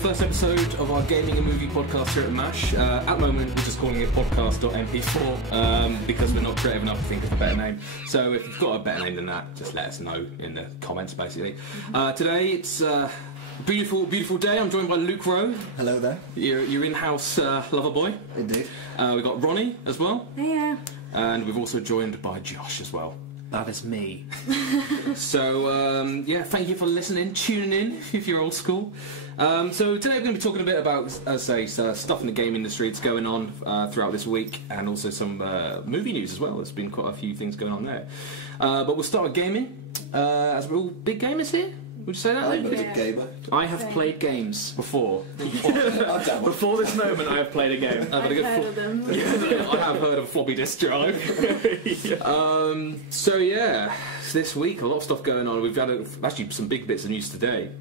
first episode of our gaming and movie podcast here at MASH. At the moment, we're just calling it Podcast.MP4 because we're not creative enough to think of a better name. So if you've got a better name than that, just let us know in the comments, basically. Today, it's a beautiful, beautiful day. I'm joined by Luke Rowe. Hello there. Your in-house lover boy. Indeed. We've got Ronnie as well. Yeah. And we've also joined by Josh as well. That is me. So, yeah, thank you for listening, tuning in, if you're old school. So today we're going to be talking a bit about, as I say, stuff in the game industry that's going on throughout this week, and also some movie news as well. There's been quite a few things going on there. But we'll start with gaming, as we're all big gamers here. Would you say that? I'm a big gamer. I have played games before. I've done one. Before this moment, I have played a game. I've heard of them. I have heard of floppy disk drive. So yeah, this week a lot of stuff going on. We've had actually some big bits of news today.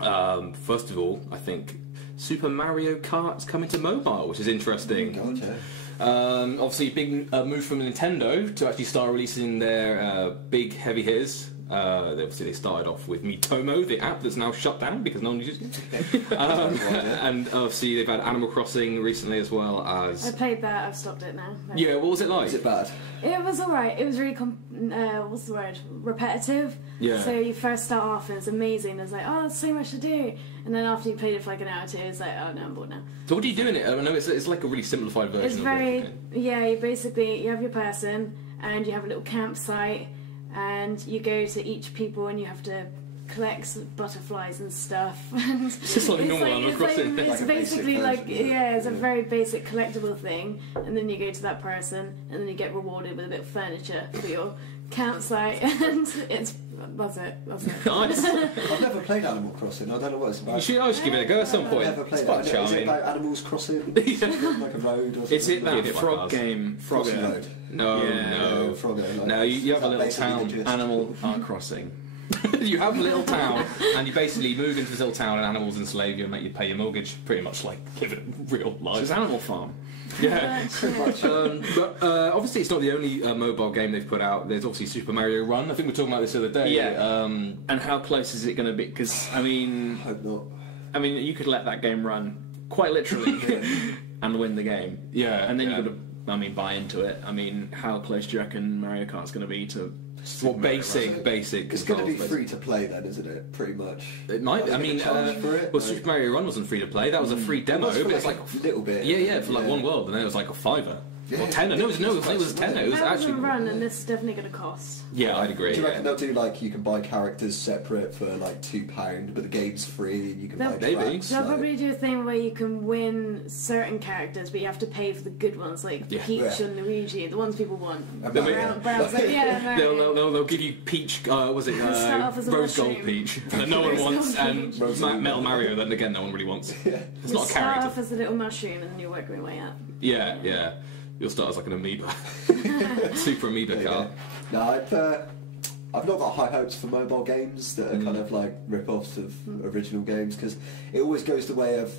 First of all, I think Super Mario Kart's coming to mobile, which is interesting. Gotcha. Obviously, big move from Nintendo to actually start releasing their big heavy hitters. Obviously, they started off with Miitomo, the app that's now shut down because no one uses it. And obviously, they've had Animal Crossing recently as well as. I played that. I've stopped it now. Yeah, what was it like? Is it bad? It was alright. It was really what's the word? Repetitive. Yeah. So you first start off and it's amazing. There's like, oh, there's so much to do. And then after you played it for like an hour or two, it's like, oh no, I'm bored now. So what do you do in it? I know it's like a really simplified version. It's very You basically you have your person and you have a little campsite. And you go to each people and you have to collect butterflies and stuff. And it's just like normal Animal Crossing. It's Like basically version, like, yeah, it's a very basic collectible thing. And then you go to that person and then you get rewarded with a bit of furniture for your campsite. And that's it. Nice. I've never played Animal Crossing. I don't know what it's about. You should always give it a go at some I've point. never played It's quite it. Is it charming. about animals crossing like a road or something? Is it that Yeah, frog game? Crossing Frogger? road? No, Yeah. no. Frogger, like, No, you have a is that little basically town. the gist? Animal Crossing. You have a little town, and you basically move into this little town, and animals enslave you and make you pay your mortgage. Pretty much like living real It's life. Animal Farm. Yeah. Pretty much. But obviously, it's not the only mobile game they've put out. There's obviously Super Mario Run. I think we were talking about this the other day. Yeah. And how close is it going to be? Because Hope not. you could let that game run quite literally and win the game. Yeah. And then yeah. you got to, buy into it. How close do you reckon Mario Kart's going to be to? Well, basic. It's going to be controls, free to play then, isn't it? Pretty much. It might. Are they gonna charge for it? Well, Super Mario Run wasn't free to play. That was a free demo. It was for but it's like a little bit. yeah, for like one world, and then it was like a $5. Or tenner. No, it was a tenner. It was That actually. was a run, and this is definitely going to cost. Yeah, I'd agree. Do you reckon they'll do like you can buy characters separate for like £2, but the game's free and you can buy Maybe. tracks? They'll like- probably do a thing where you can win certain characters, but you have to pay for the good ones, like Peach Yeah. and Luigi, the ones people want. Mario. They'll give you Peach. Was it start off as a Rose Gold mushroom. Peach that no one Rose wants, Gold and Peach. Metal Mario that again no one really wants. It's not a Start character. off as a little mushroom, and then you work your way up. Yeah. You'll start as like an amoeba, super amoeba car. No, I've not got high hopes for mobile games that are kind of like rip-offs of original games, because it always goes the way of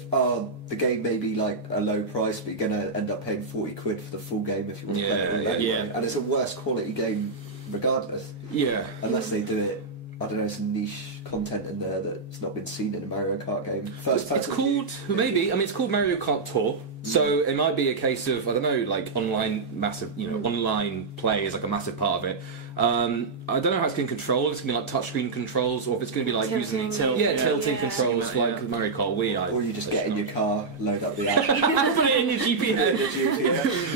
the game may be like a low price, but you're going to end up paying £40 for the full game if you want to play it all anyway. Yeah. And it's a worse quality game regardless, Yeah. unless they do it. I don't know, some niche content in there that's not been seen in a Mario Kart game. It's called it's called Mario Kart Tour. So it might be a case of, I don't know, like online online play is like a massive part of it. I don't know how it's going to control. It's going to be like touchscreen controls, or if it's going to be like Tilting. using tilting Yeah. controls Yeah. like Mario Kart Wii. Or you just get in your car, load up the app. Put it in your GPS.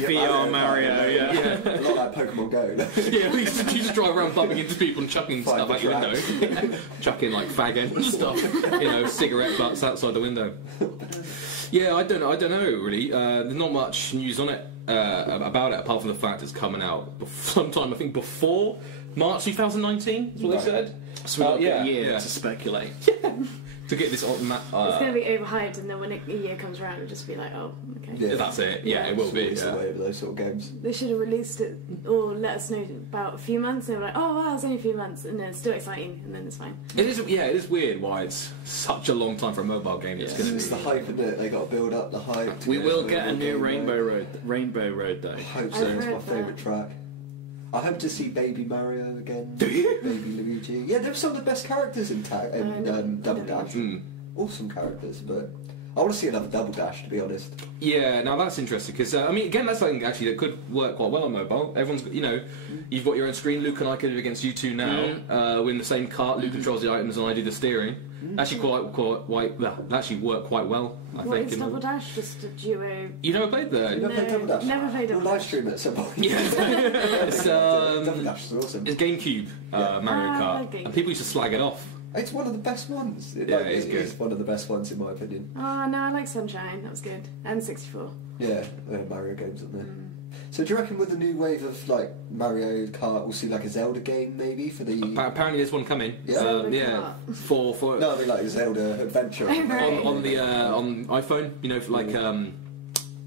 VR Mario, yeah. A lot like Pokemon Go. Yeah, you just drive around bumping into people and chucking Find stuff the out your window. Chucking like faggot and stuff, cigarette butts outside the window. Yeah, I don't know really. There's not much news on it about it, apart from the fact it's coming out sometime, I think, before March 2019, is what they said. So we've got a year yeah. to speculate. To get this on It's going to be overhyped, and then when a year comes around, it'll just be like, oh, okay. that's it. Yeah, it will be. It's the way of those sort of games. They should have released it or let us know about a few months. They were like, oh wow, it's only a few months, and then it's still exciting, and then it's fine. It is weird why it's such a long time for a mobile game. It's going to It's be. the hype, isn't it? They got to build up the hype. We will get a new Rainbow Rainbow Road though. I hope I've so. It's heard my that. favourite track. I hope to see Baby Mario again. Do you? Baby Luigi. Yeah, they're some of the best characters in Double Dash. awesome characters, but I want to see another Double Dash, to be honest. Yeah, now that's interesting because I mean, again, that's something actually that could work quite well on mobile. Everyone's, you've got your own screen. Luke and I can do against you two now. We're in the same cart. Luke controls the items and I do the steering. Actually, actually work quite well. I What think. is Double Dash? Just a duo. You never played the? You never played Double Dash? Never played Double We'll live Dash. stream it at some point. It's Double Dash is awesome. It's GameCube Mario I Kart, like GameCube. and people used to slag it off. It's one of the best ones. It is is good. one of the best ones in my opinion. Oh no, I like Sunshine. That was good. And 64. Yeah, Mario games, aren't there? So do you reckon with the new wave of like Mario Kart, we'll see like a Zelda game maybe for the? Apparently, there's one coming. Yeah. Zelda for No, I mean like a Zelda adventure. Right. on iPhone.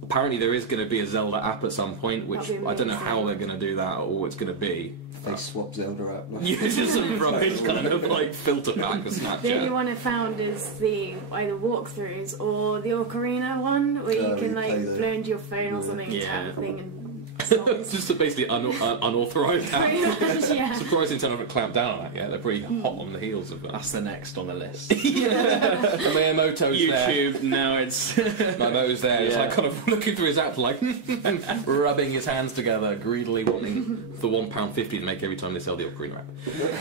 Apparently there is going to be a Zelda app at some point, which That'd be I don't know how amazing. they're going to do that or what it's going to be. They swap Zelda out. Like, Yeah, it's just some rubbish kind of like filter pack of Snapchat. The only one I found is the either walkthroughs or the Ocarina one, where you Oh, can you like play the- blow into your phone or something, Yeah. tap the thing and It's songs. just basically unauthorised app. Pretty much, yeah. Surprising they haven't clamped down on that yet. They're pretty hot on the heels of that. That's the next on the list. Yeah, and Miyamoto's YouTube. Now it's there. Miyamoto's there. It's Yeah. like kind of looking through his app, like and rubbing his hands together, greedily wanting the £1.50 to make every time they sell the Ocarina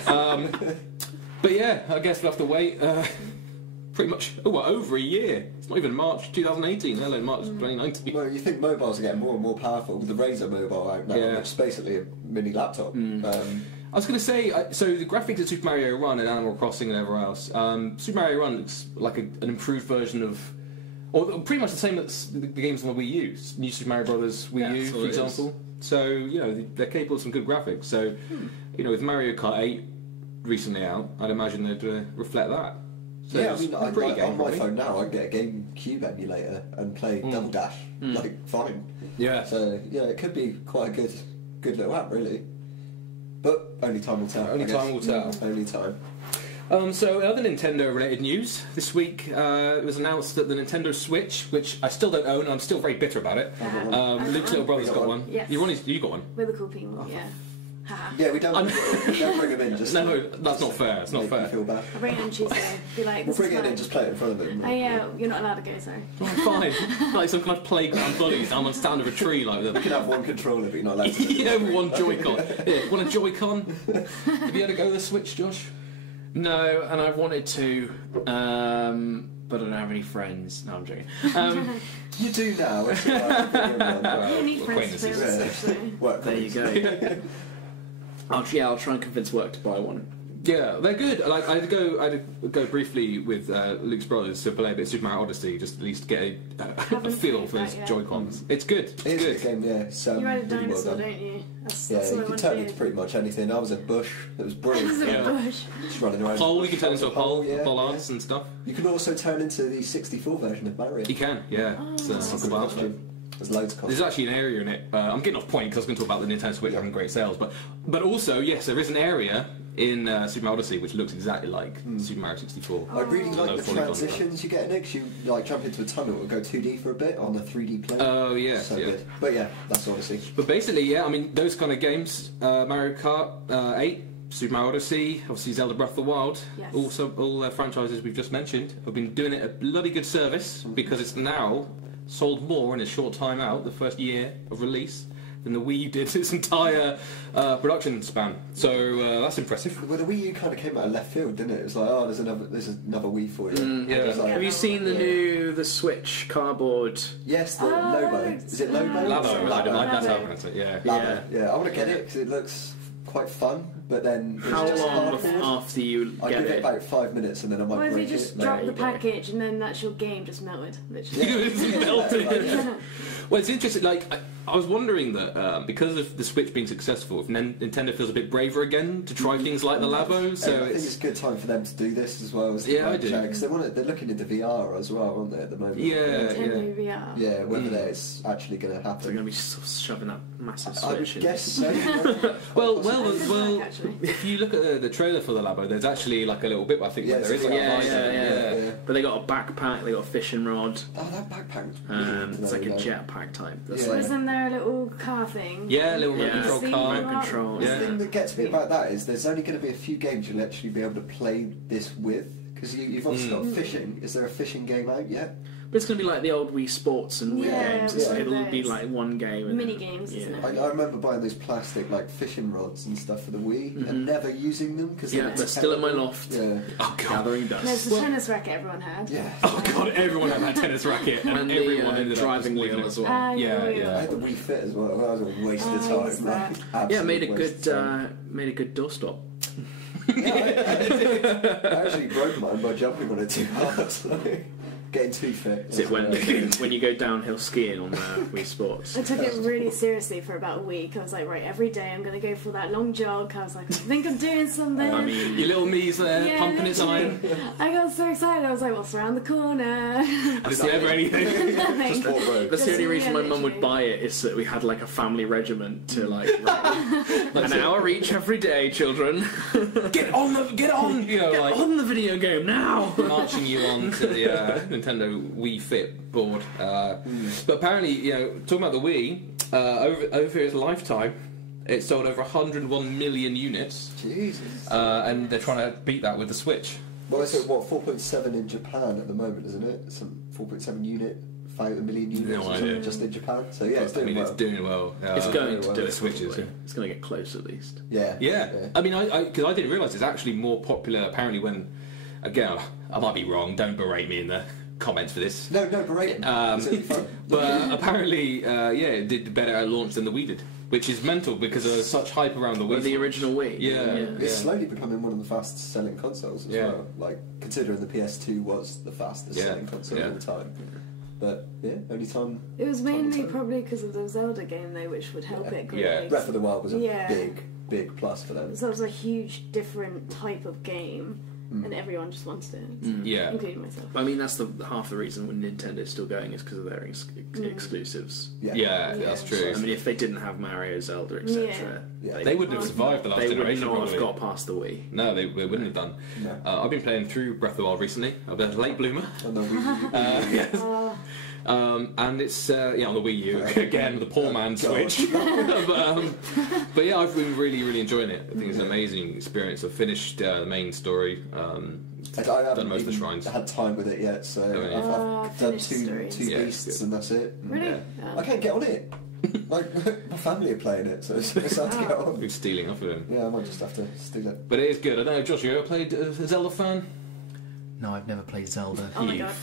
app. But yeah, I guess we'll have to wait. Pretty much over a year. It's not even March 2018, let alone March 2019. well, you think mobiles are getting more and more powerful with the Razer mobile out now, Yeah. which is basically a mini laptop. I was going to say, so the graphics of Super Mario Run and Animal Crossing and everywhere else, Super Mario Run looks like an improved version of, or pretty much the same as the games on the Wii U. New Super Mario Brothers Wii Yeah, U, that's all for it is. example. So, they're capable of some good graphics. So, with Mario Kart 8 recently out, I'd imagine they'd reflect that. So Yeah, I it's mean, a pretty game, on my probably. phone now, I can get a GameCube emulator and play Double Dash, like fine. Yeah. So yeah, it could be quite a good little app, really. But only time will tell. Only I guess. time will tell. Only time. So other Nintendo-related news this week, it was announced that the Nintendo Switch, which I still don't own, and I'm still very bitter about it. Luke's little brother's got one. Yes. You got one. We're the cool people, yeah. Haha. Yeah, we don't bring them in. Just No, that's not fair. It's not make fair. you feel bad. I'll bring it on Tuesday. Be like, We'll this bring is it in, fine. just play it in front of them. Oh yeah, you're not allowed to go, sorry. Fine. Like some kind of playground bullies. I'm on stand of a tree like You that. can have one controller, but you're not allowed to. Yeah, one Joy-Con. Yeah, want a Joy-Con? Have you had to go to the Switch, Josh? no, and I've wanted to, but I don't have any friends. No, I'm joking. You do now. It's all right, bring them on. You need friends to play on the acquaintances. Switch, though. Work There you colleagues. go. I'll try and convince work to buy one. Yeah, they're good. Like I'd go briefly with Luke's brothers to play a bit of Super Mario Odyssey, just at least get a Haven't feel played for those that yet. Joy-Cons. It's good. It's It is a good. good game, yeah. It's, You ride a really well dinosaur, done. don't you? That's Yeah, all I you can want turn to into do. pretty much anything. I was a bush. It was This brilliant. is a Yeah. bush. Just running around. Pole, you can turn into a pole, yeah. bollards and stuff. You can also turn into the 64 version of Mario. You can, yeah. Oh, So that's it's cool. not bad. There's loads of There's costumes. actually an area in it. I'm getting off point because I was going to talk about the Nintendo Switch having great sales, but also yes, there is an area in Super Mario Odyssey which looks exactly like Super Mario 64. I really like No the polygons. transitions you get in it, 'cause you like jump into a tunnel and go 2D for a bit on the 3D plane. Oh yes, so yeah. good. But yeah, that's Odyssey. But basically, yeah, I mean those kind of games, Mario Kart 8, Super Mario Odyssey, obviously Zelda Breath of the Wild, Yes. also all franchises we've just mentioned have been doing it a bloody good service because it's now sold more in a short time out, the first year of release, than the Wii U did its entire production span. So that's impressive. Well, the Wii U kind of came out of left field, didn't it? It was like, oh, there's another Wii for you. Yeah. It's like- Have you seen the Switch cardboard? Yes, the Oh, Lobo. Is it Lobo? Labo, Labo. I don't like that's how I Labo. pronounce it, yeah. Labo. Yeah, I want to get it because it looks quite fun, but then it's How just long cardboard. after you I get give it it? about 5 minutes and then I might Or if you break just it. drop There the you go. package and then that's your game just melted, literally. It's melted. Well, it's interesting. Like, I was wondering that because of the Switch being successful, if Nintendo feels a bit braver again to try things like the Labo. So I think it's a good time for them to do this as well. Yeah, I do. Because they're looking into VR as well, aren't they, at the moment? Yeah. Nintendo VR. Yeah, whether it's actually going to They're happen. going to be shoving that massive I would Switch in. guess so. well, I did like, actually. if you look at the trailer for the Labo, there's actually like a little bit. I think Yeah, where there is it's like like a a visor. visor, yeah. But they got a backpack, they got a fishing rod, Oh, that backpack was brilliant. it's like a No, no. jetpack type. That's Yeah. like, Wasn't there a little car thing? Yeah, little remote Yeah. control See, car. you're remote control. The Yeah. thing that gets me about that is there's only going to be a few games you'll actually be able to play this with. Because you've obviously got fishing. Is there a fishing game out yet? But it's going to be like the old Wii Sports and Wii games. yeah. It'll be like one game. And mini games, isn't it? I remember buying those plastic like fishing rods and stuff for the Wii and never using them because they're still at my loft. Yeah. Oh, God. Gathering dust. There's the tennis racket everyone had. Yeah. Oh god, everyone had that tennis racket, and everyone the ended driving up wheel as well. I had the Wii Fit as well. That was a waste of time. that. Yeah, made a Absolute good doorstop. Yeah, I actually broke mine by jumping on it too hard. Getting too fit. Is it when you go downhill skiing on Wii Sports? I took it really seriously for about a week. I was like, right, every day I'm going to go for that long jog. I was like, I think I'm doing something. I mean, your little me's there, pumping its iron. I got so excited. I was like, what's around the corner? Is there ever anything? Just walk road. That's the only reason my mum literally. would buy it is that we had like a family regiment to like an hour each every day, children. Get on! You know, Get like on the video game now. marching you on to the Nintendo Wii Fit board. But apparently, you know, talking about the Wii, over its lifetime, it sold over 101 million units, Jesus. and they're trying to beat that with the Switch. Well, it's at what 4.7 in Japan at the moment, isn't it? Some 4.7 unit, 5 million units No or idea. something just in Japan. So yeah, it's I doing mean, well. it's doing well. It's going to well, do the it. Switches, Probably. It's going to get close at least. Yeah. Yeah. I mean, because I didn't realise it's actually more popular. Apparently, when again, I might be wrong. Don't berate me in the comments for this. No, berate him. Absolutely fine. But apparently, it did better at launch than the Wii did, which is mental because there's such hype around the Wii. With the original Wii. Yeah. It's slowly becoming one of the fastest selling consoles as well. Like considering the PS2 was the fastest selling console of all time. But yeah, only time. It was mainly time. probably because of the Zelda game though, which would help it. Yeah. Like, Breath of the Wild was a Yeah. big plus for them. so it was a huge different type of game, and everyone just wanted it, Yeah. including myself. I mean, that's half the reason when Nintendo's still going is because of their exclusives. Yeah, that's true. I mean, if they didn't have Mario, Zelda, etc., Yeah. They wouldn't have survived the last they would generation. not probably. have got past the Wii. No, they wouldn't have done. No. I've been playing through Breath of the Wild recently. I've been a late bloomer. On the Wii. Yes. And it's on the Wii U again, the poor man Switch. but yeah, I've been really enjoying it. I think it's an amazing experience. I've finished the main story. I done haven't most of the even shrines. had time with it yet, so Oh, yeah. I've done Finished two stories. Yeah, beasts it's good. and that's it. Really? Yeah. Oh. I can't get on it. Like my family are playing it, so it's hard to get on. We're stealing off of him. Yeah, I might just have to steal it. But it is good. I don't know, Josh, you ever played a Zelda fan? No, I've never played Zelda. Oh my You god.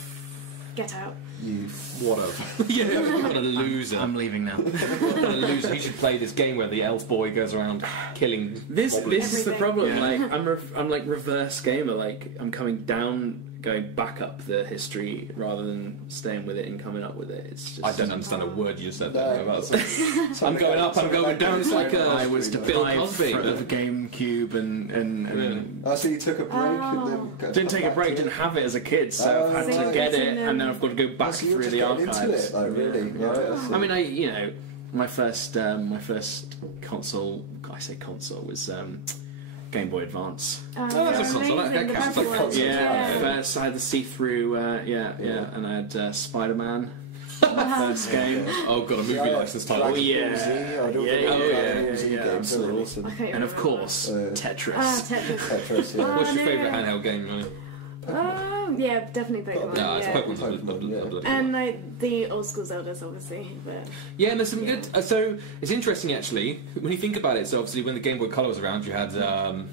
Get out. You. What a loser. I'm leaving now. What a loser. He should play this game where the elf boy goes around killing. This is the Everything. problem. Yeah. Like I'm like reverse gamer. Like I'm going back up the history rather than staying with it and coming up with it. It's just I don't understand a word you just said No. there. I'm going up, I'm going down. It's like I was Bill deprived Cosby. of a GameCube and Oh, so you took a break and then didn't take a break. Didn't have it as a kid, so I've had to right. get it, And and then I've got to go back so you're through just the getting archives. into it, like really. Yeah. Right, I see. I mean, my first console. I say console was Game Boy Advance. that's a console, that amazing, the counts, Breath of that the counts. Wild. Yeah, first I had the see-through. And I had Spider-Man. First game. Oh god, a movie Yeah, license title. Dragon yeah. Ball Z, I don't Yeah, think yeah, Dragon Ball yeah, Z yeah, games are absolutely. awesome. I can't And of remember. course, Tetris. Tetris. Tetris, yeah. What's your no. favourite handheld game, Ronnie? Yeah, definitely Pokemon. No, it's yeah. Pokemon. And like the old school Zeldas, obviously. But Yeah, and there's some good. So it's interesting actually when you think about it. So obviously, when the Game Boy Color was around, you had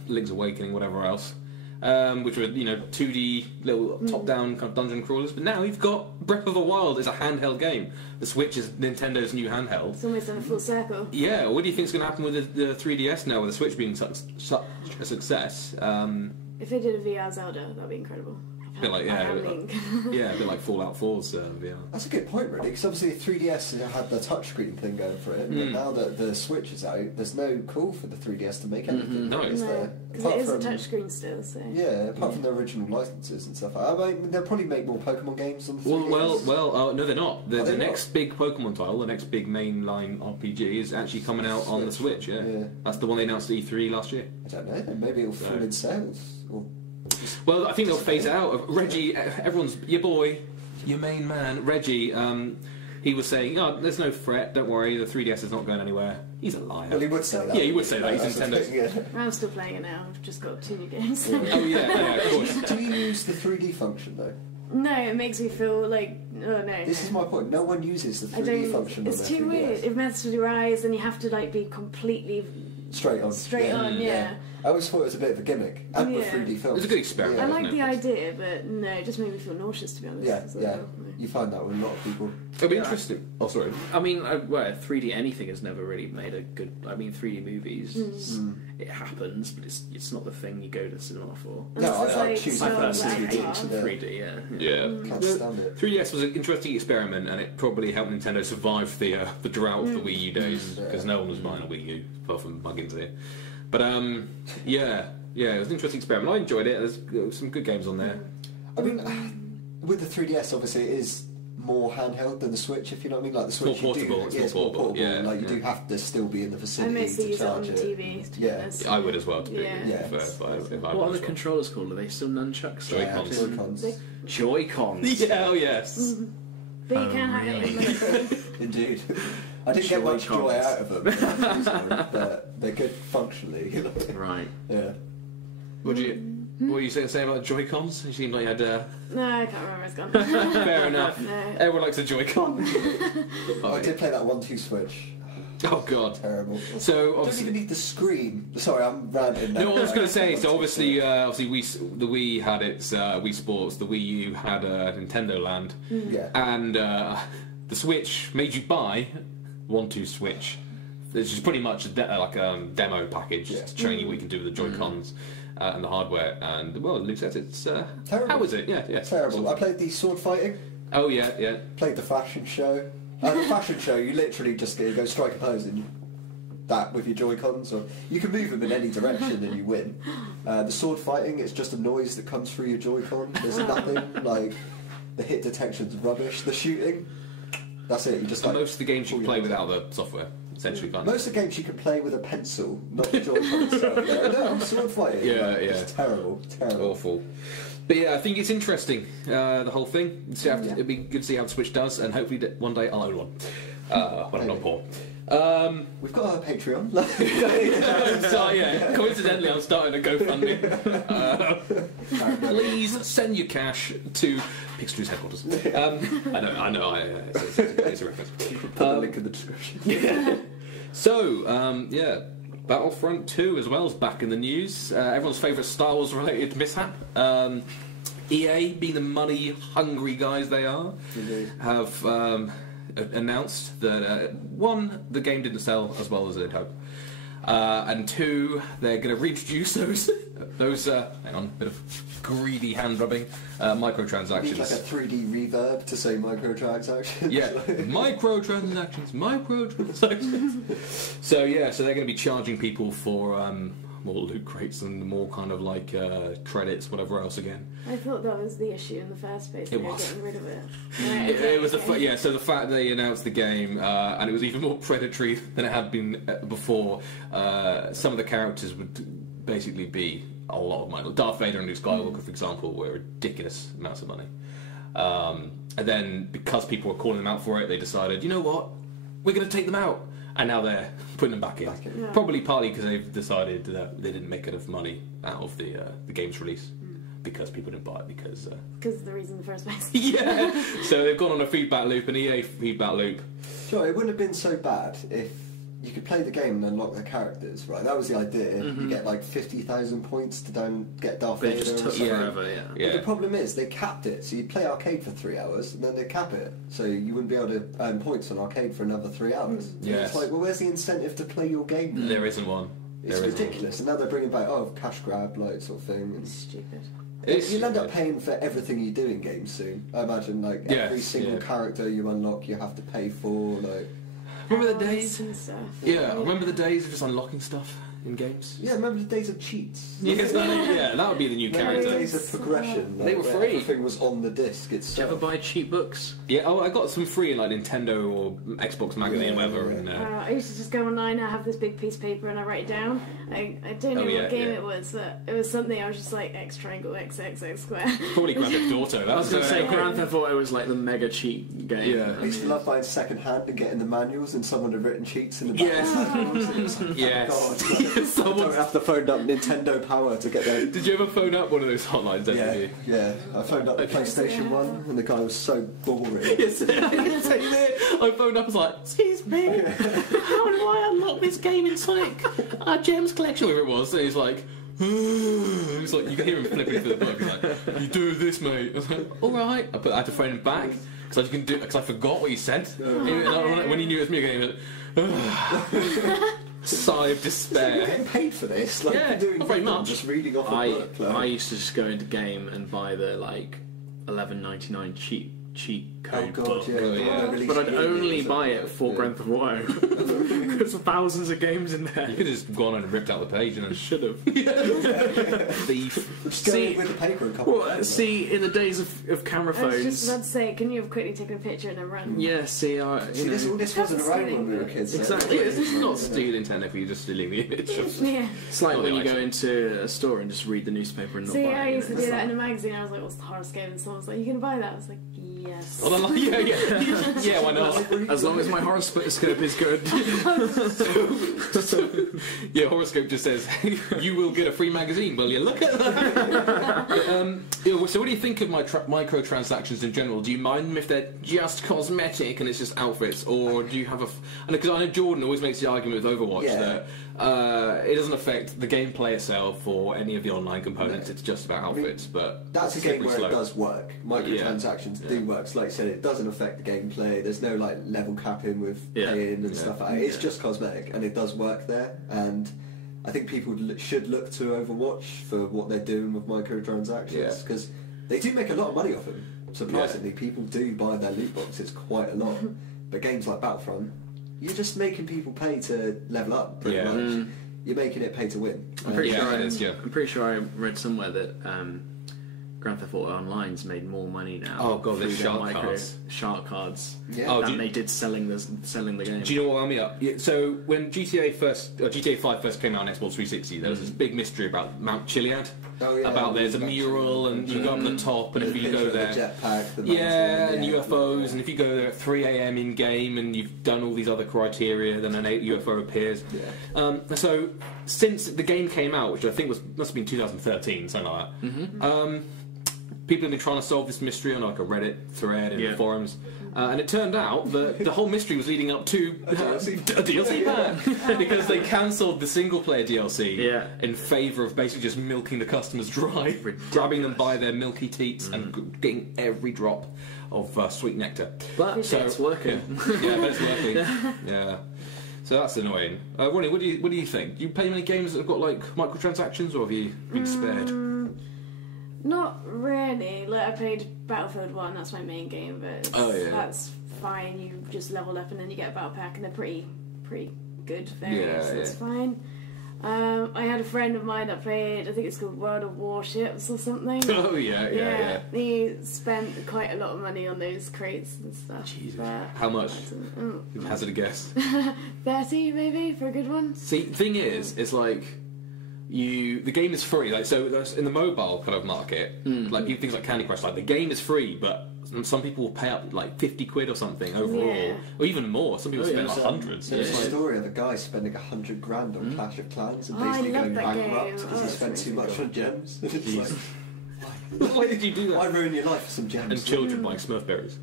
Link's Awakening, whatever else, which were 2D little top-down kind of dungeon crawlers. But now you've got Breath of the Wild as a handheld game. The Switch is Nintendo's new handheld. it's almost done a full circle. Yeah, what do you think is going to happen with the 3DS now, with the Switch being such a success? If they did a VR Zelda, that'd be incredible. bit like I am Link. yeah, a bit like Fallout 4's VR. That's a good point, really, because obviously 3DS had the touchscreen thing going for it, but now that the Switch is out, there's no call for the 3DS to make anything. No. is there? Because it is a Apart from- touchscreen still, so... Yeah, apart from the original licenses and stuff. I mean, they'll probably make more Pokemon games on the 3DS. Well, no, they're not. Are they The not? next big Pokemon title, the next big mainline RPG, is actually coming out on the Switch. Yeah, that's the one they announced at E3 last year. I don't know. Maybe it'll fall in sales. Or Well, I think they'll phase it out. Reggie, everyone's your boy, your main man, Reggie. he was saying, "Oh, there's no threat. Don't worry, the 3DS is not going anywhere." He's a liar. Well, he would say that. Yeah, he would say that. He's That's the Nintendo. thing, yeah. I'm still playing it now. I've just got 2 new games. Oh yeah, of course. Do you use the 3D function though? No, it makes me feel like, oh no. This is my point. No one uses the I 3D don't. function. It's on too their 3DS. weird. It messes with your eyes, and you have to like be completely Straight on. straight on. Yeah. I always thought it was a bit of a gimmick. And with Yeah. 3D films. It was a good experiment. I Yeah. like wasn't the it? idea, but no, it just made me feel nauseous, to be honest. Yeah, It's like, yeah. oh, no. You find that with a lot of people. It'll be interesting. Oh, sorry. I mean, 3D anything has never really made a good. I mean, 3D movies, it happens, but it's not the thing you go to cinema for. And this is I like choose I so personally like, hate oh. 3D. Yeah. Yeah. Can't stand it. 3DS was an interesting experiment, and it probably helped Nintendo survive the drought of the Wii U days, because no one was buying a Wii U apart from muggins here. But yeah, it was an interesting experiment. I enjoyed it. There was some good games on there. I mean, with the 3DS, obviously, it is more handheld than the Switch, if you know what I mean. Like the Switch, more you do, portable, it's yeah, more it's more portable, portable. yeah, Like you yeah. do have to still be in the I vicinity mostly to use it on charge the it. TV. To be Yeah. honest. I would as well. To be Yeah. fair, if I What was are the well. controllers called? Are they still nunchucks? Joy-Cons. Joy-Cons. Joy-Cons. Yeah, oh yes. But you can have it. Indeed. I didn't get much joy Joy-Cons. out of them, when I was using them, but they're good functionally. Right. Yeah. What were you saying about Joy-Cons? You seemed like you had. No, I can't remember. It's gone. Fair enough. No. Everyone likes a Joy-Con. I did play that 1-2 Switch. Oh god. Terrible. So I don't obviously. even need the screen. Sorry, I'm ranting now. No, I was going to say. So obviously, the Wii had its Wii Sports. The Wii U had Nintendo Land, Yeah. and the Switch made you buy 1-2 Switch. This is pretty much a demo package Yeah. to train you what you can do with the Joy-Cons and the hardware. And well, Luke says it's Terrible. how was it? Yeah. Terrible. I played the sword fighting. Oh yeah. Played the fashion show. The fashion show, you literally just go strike a pose and that with your Joy-Cons, or you can move them in any direction and you win. The sword fighting, it's just a noise that comes through your Joy-Con. There's nothing like the hit detection's rubbish. The shooting, that's it. You just like Most of the games you pull play your- without the software, essentially. Can't Most of the games you can play with a pencil, not the Joy-Con itself. No, I'm sword fighting. Yeah, Like, yeah. It's terrible. Awful. But yeah, I think it's interesting, the whole thing. It'd be good to see how the Switch does, and hopefully one day I'll own one. When I'm not poor. We've got our Patreon. So yeah, coincidentally I'm starting a GoFundMe. Please send your cash to Pixtru's headquarters. I know, it's a reference. Put the link in the description. So, Battlefront 2 as well is back in the news. Everyone's favourite Star Wars related mishap. EA, being the money-hungry guys they are, have announced that, one, the game didn't sell as well as they'd hoped. And two, they're going to reintroduce those hang on, bit of greedy hand rubbing, microtransactions. Need like a 3D reverb to say microtransactions. Yeah, microtransactions. So they're going to be charging people for more loot crates and more kind of like credits, whatever else again. I thought that was the issue in the first place. It They were was. getting rid of it. It was so the fact they announced the game and it was even more predatory than it had been before. Some of the characters would basically be a lot of money. Darth Vader and Luke Skywalker, for example, were ridiculous amounts of money. And then because people were calling them out for it, they decided, you know what, we're going to take them out. And now they're putting them back in. Yeah. Probably partly because they've decided that they didn't make enough money out of the game's release. Because people didn't buy it because... Because of the reason in the first place. yeah! So they've gone on a feedback loop, an EA feedback loop. Sure, it wouldn't have been so bad if you could play the game and unlock the characters, right? That was the idea. You get like 50,000 points to get Darth But Vader. it just or took something. forever, yeah. But Yeah. the problem is they capped it, so you play arcade for 3 hours and then they cap it, so you wouldn't be able to earn points on arcade for another 3 hours. And Yes. It's like, well, where's the incentive to play your game? Then? There isn't one. It's There isn't ridiculous, and now they're bringing back cash grab like sort of thing. It's stupid. It's You'll end up stupid. paying for everything you do in games soon. I imagine like every Yes, single yeah. character you unlock, you have to pay for. Like Remember the Hours days? and stuff. Yeah, remember the days of just unlocking stuff? in games? Yeah, remember the days of cheats? Yes, that would be the new Remember the character. days of progression? They were where free. Everything was on the disc. Did you ever buy cheap books? Yeah, I got some free in like Nintendo or Xbox magazine or whatever. Yeah. And, I used to just go online, I have this big piece of paper and I write it down. I don't know what game it was, but it was something I was just like X triangle, X square. probably Grand Theft Auto. I was going to say Yeah. Grand Theft Auto was like the mega cheat game. Yeah. I used to love buying second hand and getting the manuals, and someone had written cheats in the back Yes. of the manuals. And it was like, Yes. God. I Someone- don't have to phone up Nintendo Power to get there. Did you ever phone up one of those hotlines? Yeah, yeah. I phoned up the PlayStation one, and the guy was so boring. Yes, I phoned up and was like, excuse me, how do I unlock this game in Sonic Gems Collection, whatever it was? And he's like, he's like, you can hear him flipping through the book. He's like, you do this, mate. I was like, all right. I had to phone him back because I forgot what he said. When he knew it was me again, he went, sigh of You're despair. getting paid for this? Like, Yeah, you're doing not very nothing, much. just reading off a book. Like. I used to just go into Game and buy the like $11.99 cheat code Oh god, book. yeah. Oh, yeah. But I'd only buy it for Grand Theft Auto. There's thousands of games in there. You could have just gone and ripped out the page and then Should have. thief. Just go See- with the paper and copy it. Well, see, in the days of camera I was just phones. about to say, can you have quickly taken a picture and then run? Yeah, see, you See, know. this wasn't around when we were kids. so- Exactly. This is not stealing technically, you're just stealing the image. Yeah. It's like Oh, when yeah, you go actually. into a store and just read the newspaper and not See, buy I it. used to you know? do that in a magazine. I was like, what's the horoscope? And someone was like, you can buy that. I was like, yes. Well, I'm like, yeah, why not? As long as my horoscope is good. Yeah, horoscope just says you will get a free magazine. Will you look at that? Yeah, so what do you think of microtransactions in general? Do you mind them if they're just cosmetic and it's just outfits, or do you have because I know Jordan always makes the argument with Overwatch Yeah. that it doesn't affect the gameplay itself or any of the online components. It's just about outfits. But That's a it's game slippery where slope. it does work. Microtransactions do work. So like I said, it doesn't affect the gameplay. There's no like level capping with paying and stuff like that. It's just cosmetic, and it does work there. And I think people should look to Overwatch for what they're doing with microtransactions because they do make a lot of money off them. Surprisingly, people do buy their loot boxes quite a lot. But games like Battlefront, you're just making people pay to level up. Pretty Yeah. much. You're making it pay to win. I'm pretty Yeah, sure. it is, yeah. I'm pretty sure I read somewhere that Grand Theft Auto Online's made more money now. Oh, God, through the their shark cards. shark cards. Yeah. Oh, than they did selling the game. Do you know what wound me up? Yeah, so when GTA 5 first came out on Xbox 360, there was this big mystery about Mount Chiliad. Oh, yeah, About there's a mural and you go up the top, and if you go there, the jetpack, the yeah, and mountain, UFOs, and if you go there at 3 a.m. in game and you've done all these other criteria, then an UFO appears. Yeah. So since the game came out, which I think must have been 2013, something like that. People have been trying to solve this mystery on like a Reddit thread and the forums, and it turned out that the whole mystery was leading up to a DLC pack because they cancelled the single-player DLC in favour of basically just milking the customers dry, grabbing them by their milky teats and getting every drop of sweet nectar. But it's working. Yeah, but it's working. Yeah. So that's annoying. Ronnie, what do you think? Do you play many games that have got like microtransactions, or have you been spared? Not really. Like I played Battlefield 1. That's my main game, but that's fine. You just level up and then you get a battle pack, and they're pretty good variants. So it's fine. I had a friend of mine that played. I think it's called World of Warships or something. Oh yeah. He spent quite a lot of money on those crates and stuff. Jesus. But How much? Hazard a guess. 30 maybe for a good one. See, the thing is, it's like the game is free. Like so, that's in the mobile kind of market, like things like Candy Crush. Like the game is free, but some people will pay up like 50 quid or something overall, or even more. Some people spend like hundreds. There's a story of a guy spending 100 grand on Clash of Clans and Oh, I basically love going that bankrupt game. because he spent too much on gems. It's like, Why did you do that? why ruin your life for some gems? And children buying Smurf berries.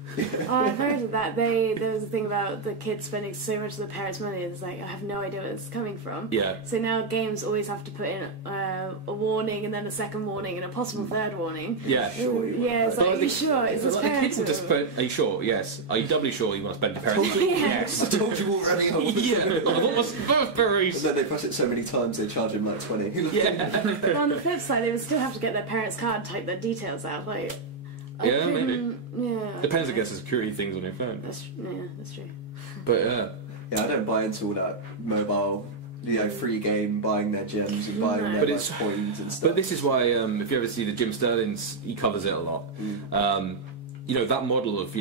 Oh, I've heard of that. There was a thing about the kids spending so much of their parents' money. It's like I have no idea where it's coming from. Yeah. So now games always have to put in a warning and then a second warning and a possible third warning. Yeah. Yeah, it's like, are you sure? Is this Like, the kids will parents? just put, are you sure? Yes. Are you doubly sure you want to spend your parents' money? Yes. I told you already. Yeah. I want my Smurf berries. And then they press it so many times they charge him like 20. Yeah. But on the flip side, they would still have to get their parents' card and type their details out. Like, Yeah, maybe. Yeah. Depends, I guess, the security things on your phone. That's true. But yeah. Yeah, I don't buy into all that mobile free game, buying their gems and buying their coins and stuff. But this is why, if you ever see the Jim Sterling's, he covers it a lot. That model of,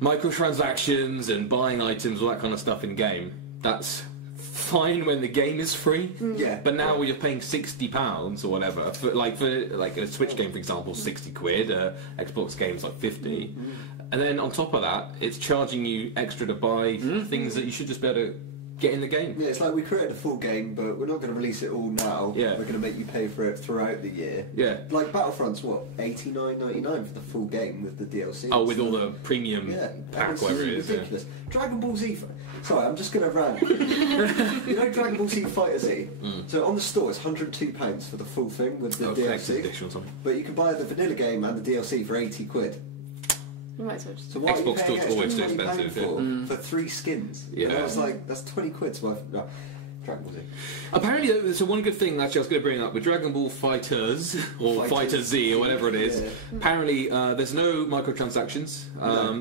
microtransactions and buying items, all that kind of stuff in game, that's fine when the game is free. Yeah. But now when you're paying £60 or whatever for a Switch game, for example, 60 quid. Xbox games like 50, and then on top of that, it's charging you extra to buy things that you should just be able to get in the game. Yeah, it's like we created a full game, but we're not going to release it all now. Yeah. We're going to make you pay for it throughout the year. Yeah. Like Battlefront's what, $89.99 for the full game with the DLC. Oh, with all the premium pack, whatever it is. Ridiculous. Yeah. Dragon Ball Z. Sorry, I'm just going to rant. Dragon Ball Z Fighter Z. So on the store, it's £102 for the full thing with the DLC. Edition or something. But you can buy the vanilla game and the DLC for 80 quid. So what Xbox are you paying always too expensive for 3 skins? Yeah. And I was like, that's 20 quid. So Dragon Ball Z. Apparently, so one good thing actually I was going to bring up with Dragon Ball Fighters or Fighter Z or whatever it is. Yeah. Apparently, there's no microtransactions.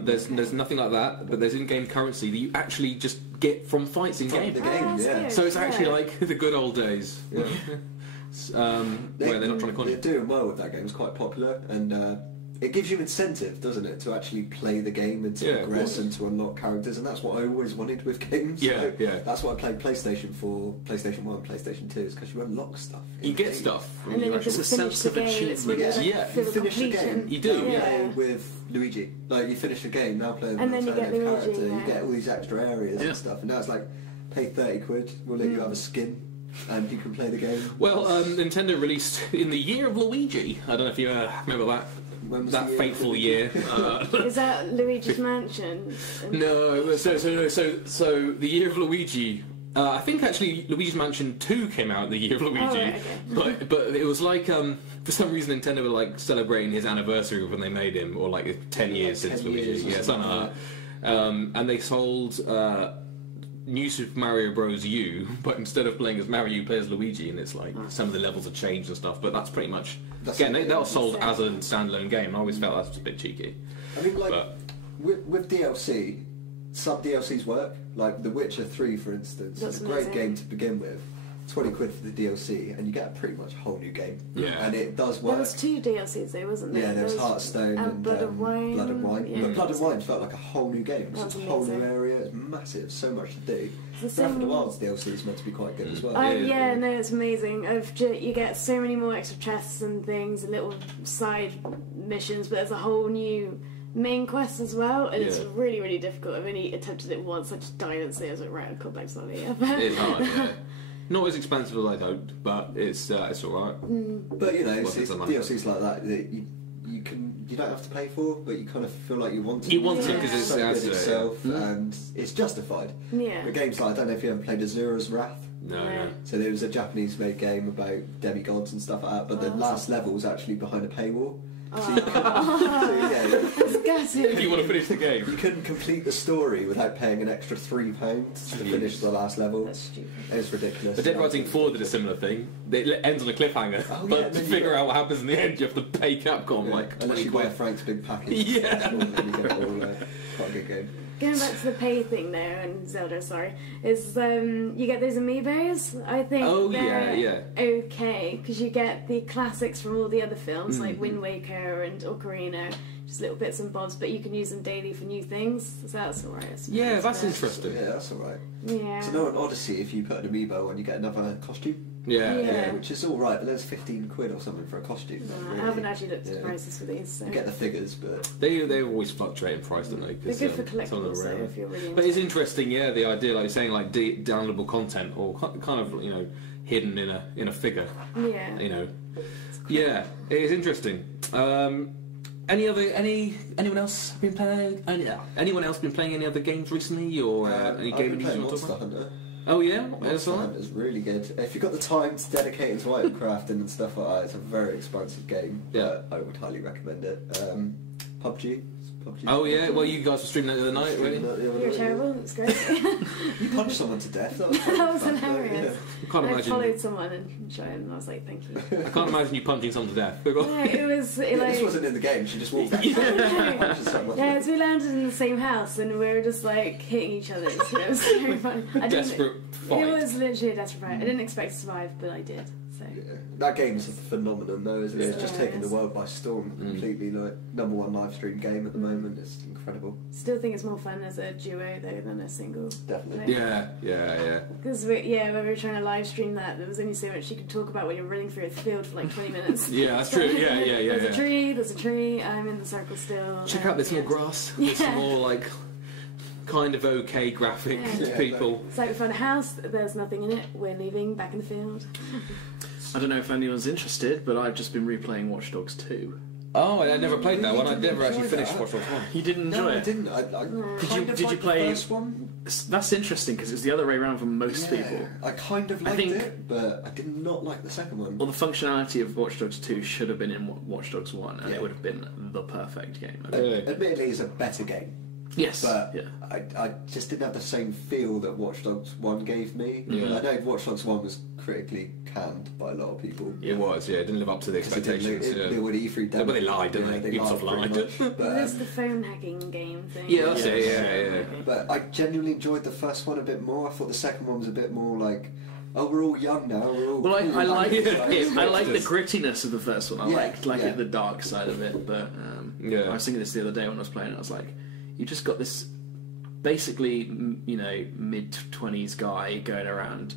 There's nothing like that. But there's in-game currency that you actually just get from fights in game. The game, yeah. So it's actually like the good old days. Yeah. Where they're not trying to con you. They're doing well with that game. It's quite popular and. It gives you incentive, doesn't it, to actually play the game and to progress and to unlock characters, and that's what I always wanted with games. Yeah, That's what I played PlayStation for, PlayStation 1, PlayStation 2, is because you unlock stuff. You get stuff. And then you it's a sense of achievement. You finish the game. You do. Play with Luigi. Like, you finish the game, now play with an alternative character, you get all these extra areas and stuff, and now it's like, pay 30 quid, we'll let you have a skin. And you can play the game. Well, Nintendo released in the year of Luigi. I don't know if you remember that. That fateful year. Is that Luigi's Mansion? No, so the year of Luigi. I think actually Luigi's Mansion 2 came out in the year of Luigi. Oh, okay. But it was like for some reason Nintendo were like celebrating his anniversary when they made him, or like 10 years since Luigi. Yeah, something like that. And they sold New Super Mario Bros. U, but instead of playing as Mario, you play as Luigi, and it's like some of the levels have changed and stuff. But that's pretty much again that was sold as a standalone game. I always felt that was a bit cheeky. I mean, like with DLC, some DLCs work. Like The Witcher 3, for instance, it's a great game to begin with. 20 quid for the DLC, and you get pretty much a whole new game. Yeah. And it does work. There was 2 DLCs though, wasn't there? Yeah, there was Hearthstone and Blood and Wine. Blood and Wine. Yeah. But Blood and Wine felt like a whole new game. It's a whole new amazing. area, it's massive, so much to do. Breath of the Wild's DLC is meant to be quite good as well. No, it's amazing. You get so many more extra chests and things and little side missions, but there's a whole new main quest as well, and it's really, really difficult. I've only attempted it once, I just died and say I was like, right, I'll come back slowly. It's hard, yeah. Not as expensive as I'd hoped, but it's alright. But it's DLCs like that you don't have to pay for, but you kind of feel like you want to. You want it because it's so good itself, and it's justified. Yeah. The games like, I don't know if you ever played Azura's Wrath. No. So there was a Japanese-made game about demigods and stuff like that, but the last level was actually behind a paywall. So you if you want to finish the game, you couldn't complete the story without paying an extra £3 to finish the last level. That's stupid. It's ridiculous. But Dead Rising 4 did a similar thing. It ends on a cliffhanger, but to figure out what happens in the end, you have to pay Capcom like 20 unless you quid. buy Frank's big package. Yeah. You get all, quite a good game. Going back to the pay thing though, and Zelda, is you get those amiibos. I think they're okay, because you get the classics from all the other films, like Wind Waker and Ocarina, just little bits and bobs, but you can use them daily for new things, so that's alright. Yeah, that's interesting. Yeah, that's alright. Yeah. So now on Odyssey, if you put an amiibo on, you get another costume. Yeah, which is all right, but there's 15 quid or something for a costume. I haven't actually looked at the prices for these. So. You get the figures, but they always fluctuate in price, don't they? They're good for collectibles, so if you're really. But it's interesting, the idea, like you're saying, like downloadable content or kind of hidden in a figure. Yeah. Yeah, it is interesting. Anyone else been playing? Anyone else been playing any other games recently, or any gaming news you want to talk about? Hunter. Oh yeah, Monster Hunter's really good. If you've got the time to dedicate into item crafting and stuff like that, it's a very expensive game. Yeah, I would highly recommend it. PUBG. Oh yeah, well you guys were streaming that the other night, really? You're terrible. It's great. You punched someone to death. That was hilarious. I followed someone and shot him, and I was like, thank you. I can't imagine you punching someone to death. No, it was this wasn't in the game. She just walked back. Yeah, so we landed in the same house, and we were just like hitting each other. So it was very fun. Desperate fight. It was literally a desperate fight. I didn't expect to survive, but I did. So. Yeah. That game's a phenomenon, though, isn't it? It's just taking the Yes. world by storm completely. Like #1 live stream game at the moment. It's incredible. Still think it's more fun as a duo though than a single. Definitely. Yeah. Because when we were trying to live stream that, there was only so much you could talk about when you're running through a field for like 20 minutes. Yeah, that's true. Yeah. There's a tree. I'm in the circle still. Check out this more grass. There's some more like kind of okay graphic people. It's like we found a house. There's nothing in it. We're leaving back in the field. I don't know if anyone's interested, but I've just been replaying Watch Dogs 2. Oh, I never played that one. I never actually enjoy finished that. Watch Dogs 1. You didn't enjoy No, I it? didn't. I Did you play the first one? That's interesting because it's the other way around for most people. I kind of liked think- it, but I did not like the second one. Well, the functionality of Watch Dogs 2 should have been in Watch Dogs 1, and Yeah. it would have been the perfect game. Really? Admittedly, it's a better game, Yes. but Yeah. I just didn't have the same feel that Watch Dogs 1 gave me. Yeah. I know Watch Dogs 1 was critically canned by a lot of people. It was, yeah. It didn't live up to the 'Cause it didn't expectations. look- They would E3 demo. But they lied, didn't Yeah, they? lied Ubisoft pretty lied. much. But, There's the phone hacking game thing. Yeah, that's Yeah. it. Yeah. but I genuinely enjoyed the first one a bit more. I thought the second one was a bit more like, oh, we're all young now. We're all. Well, I cool. like Like, I like the grittiness of the first one. I Yeah, like yeah. it, the dark side of it. But Yeah. I was thinking this the other day when I was playing it. I was like, you just got this basically, mid-20s guy going around,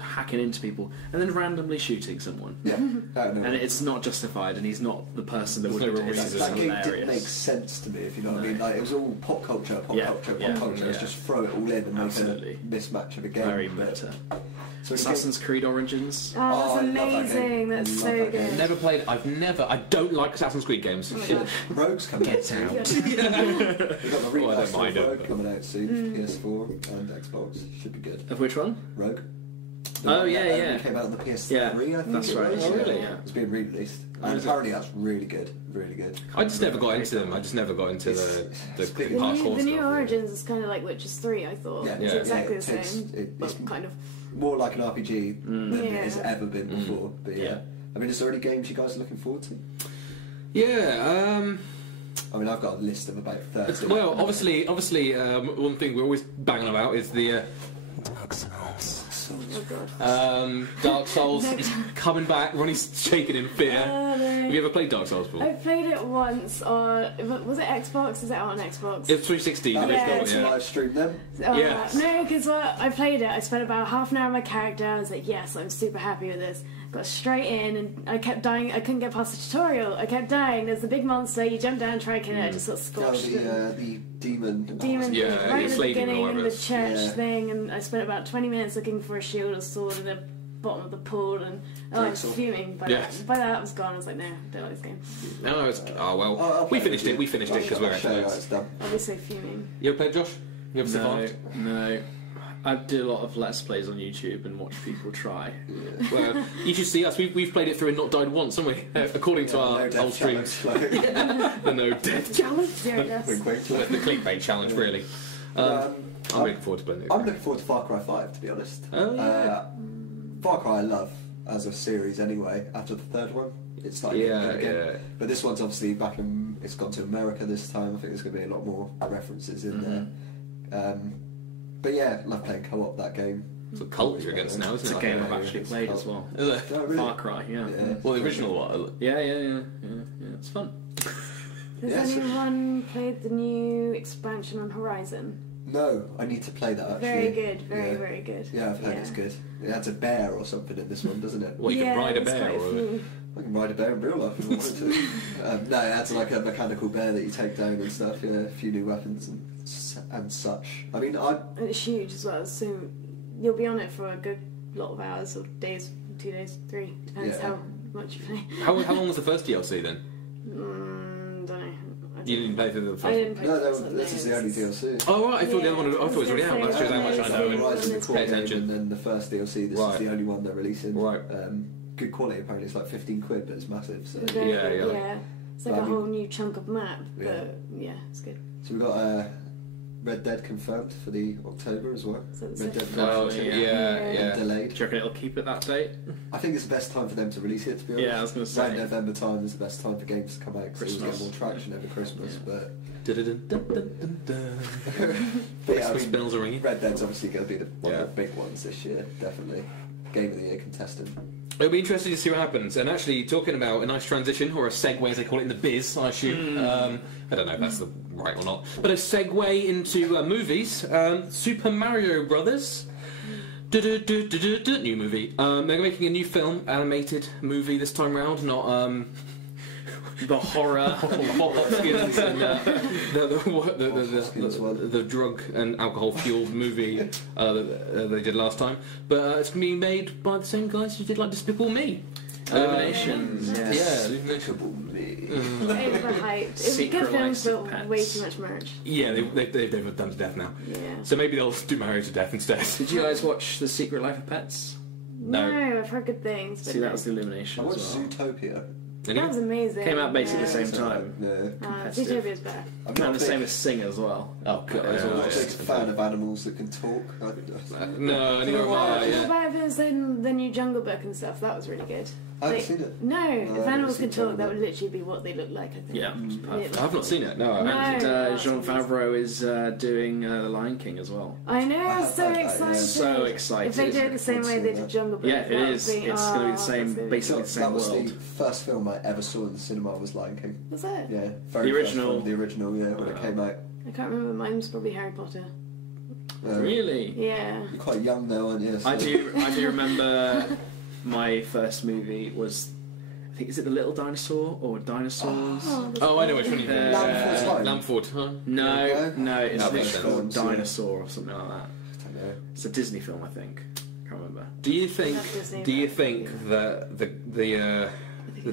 hacking into people and then randomly shooting someone. Yeah, And it's not justified, and he's not the person that There's would no do real it. reason. It's that game didn't hilarious. make sense to me, if you know what I No. mean. Like, it was all pop culture. Yeah, It's just throw it all in and Absolutely. make a mismatch of a game. Very But- meta. So Assassin's Creed Origins. Oh, Oh, I that's love that game. amazing. That's Love so that game. good. Never played. I don't like Assassin's Creed games. Oh, Shit. yeah. Rogue's coming out soon. out. We've got the Oh, I don't remaster mind of it, Rogue but- coming out soon for PS4 and Xbox. Should be good. Of which one? Rogue. Oh, yeah, yeah. It came out on the PS3, Yeah, I think. that's it right. was. Oh, really? Yeah. It's being re-released. Oh, And is it? apparently that's really good. Really good. I just never got into them. I just never got into the It's big. The hardcore new stuff. Origins is kind of like Witches 3, I thought. Yeah. It's Yeah. exactly Yeah, the same. it's Well, kind of. more like an RPG than Yeah. it has ever been before. But yeah. Yeah. I mean, is there any games you guys are looking forward to? Yeah. I mean, I've got a list of about 30. Well, obviously, one thing we're always banging about is the Oh god. Dark Souls is coming back. Ronnie's shaking in fear. Oh, no. Have you ever played Dark Souls before? I played it once on. Was it Xbox? Is it out on Xbox? It's 360. That the was Yeah, original, to it's- live stream them. Yes. No, because I played it. I spent about half an hour on my character. I was like, yes, I'm super happy with this. Got straight in, and I kept dying. I couldn't get past the tutorial. I kept dying. There's the big monster. You jump down, try and kill it. I just got Oh, scorched. the demon. Demon Yeah, thing, right the at the slave demon or beginning in whatever the it is. church Yeah. thing, and I spent about 20 minutes looking for a shield or sword in the bottom of the pool, and I was Jigsaw. fuming. By Yes. that, by that, it was gone. I was like, no, I don't like this game. No, it's I'll well. play We finished with it. you. We finished it because we're I'll show you how experts. it's done. I'll be so fuming. You ever played, Josh? You ever survived? No. I do a lot of Let's Plays on YouTube and watch people try. Well, you should see us. We've played it through and not died once, haven't we? According to our No death old streams. challenge, like, The no death challenge. Zero deaths. wink, wink. The clickbait challenge, really. I'm looking forward to playing it. I'm looking forward to Far Cry 5, to be honest. Oh, yeah. Far Cry I love as a series anyway. After the third one, it's starting to get Yeah, good again. yeah. But this one's obviously back in. It's gone to America this time. I think there's going to be a lot more references in there. But yeah, love playing co-op that game. It's a cult you're against now, It's isn't a it? game Yeah, I've actually it's played called- as well. Is it? Oh, really? Far Cry, yeah. Well, the original one. Yeah, it's fun. Has Yes. anyone played the new expansion on Horizon? No, I need to play that actually. Very good, very, Yeah. very good. Yeah, I've heard it's good. It adds a bear or something in this one, doesn't it? Well, you can ride a there's bear. quite a Or, few. I can ride a bear in real life if I wanted to. No, it adds like a mechanical bear that you take down and stuff. Yeah, a few new weapons and such. I mean, And it's huge as well, so you'll be on it for a good lot of hours or days, 2 days, 3, depends Yeah. how much you play. how long was the first DLC then? Don't know. You didn't play through the first I one? didn't play no, the first one, this is the only it's- DLC. Oh, right, I thought the other one. I Yeah, thought it was already out. That shows how much I know. Horizon, the core Pay game, attention. and then the first DLC. This Right. is the only one they're releasing. Right. Good quality. Apparently, it's like £15, but it's massive. So, Very Yeah, good, yeah. It's like But a I mean- whole new chunk of map, Yeah. but yeah, it's good. so we've got Red Dead confirmed for the October as well. So Red Dead Oh, Redemption yeah. delayed. Do you reckon it'll keep at that date? I think it's the best time for them to release it, to be honest. Yeah, I was going to say. Around November time is the best time for games to come out because it Christmas. get more traction over Christmas. Yeah. But yeah, Christmas bells are ringing. Red Dead's obviously going to be one Yeah. of the big ones this year, definitely. Game of the Year contestant. It'll be interesting to see what happens. And actually, talking about a nice transition, or a segue as they call it in the biz, I assume. I don't know if that's the right or not. But a segue into movies. Super Mario Brothers. New movie. They're making a new film, animated movie this time round, not the horror, Hopkins and the drug and alcohol fueled movie that they did last time. But it's going to be made by the same guys who did like Despicable Me. Illuminations. Yeah, Yes. Illumination. Overhyped. It's a Secret good film, Life of but Pets. way too much merch. Yeah, they've done to death now. Yeah. So maybe they'll do Mario to death instead. Did you guys watch The Secret Life of Pets? No, I've heard good things. But See, no. that was the Illumination I as watched well. Zootopia. That was amazing. Came out basically the Yeah. same time. Yeah. Zootopia is better. I'm And not the a same big, as Sing as well. Oh, God. I'm not a big Yeah. fan of animals that can talk. No, neither am I. What Yeah. about if it's in the new Jungle Book and stuff? That was really good. I haven't Like, seen it. No, I if haven't animals seen could talk, Jungle that Book. would literally be what they look like, I think. Yeah, it's perfect. I've not seen it. No, I No. haven't. And that's Jean amazing. Favreau is doing The Lion King as well. I know, I I'm have so heard that, yeah. excited. So excited. If they do it the same way they did Jungle Book, Yeah, it that would is. be- It's going to be the that's same, gonna be basically good. the same That was world. the first film I ever saw in the cinema was Lion King. Was it? Yeah, very The first original? film, the original, yeah, when it came out. I can't remember. Mine was probably Harry Potter. Really? Yeah. You're quite young though, aren't you? I do remember my first movie was, I think, is it The Little Dinosaur or Dinosaurs? Oh, I know which one you mean. Lamford's Home. Lamford, huh? No, it's That makes literally sense. called Yeah. Dinosaur or something like that. I don't know. It's a Disney film, I think. Can't remember. Do you think? Love Disney, Do you but- think that the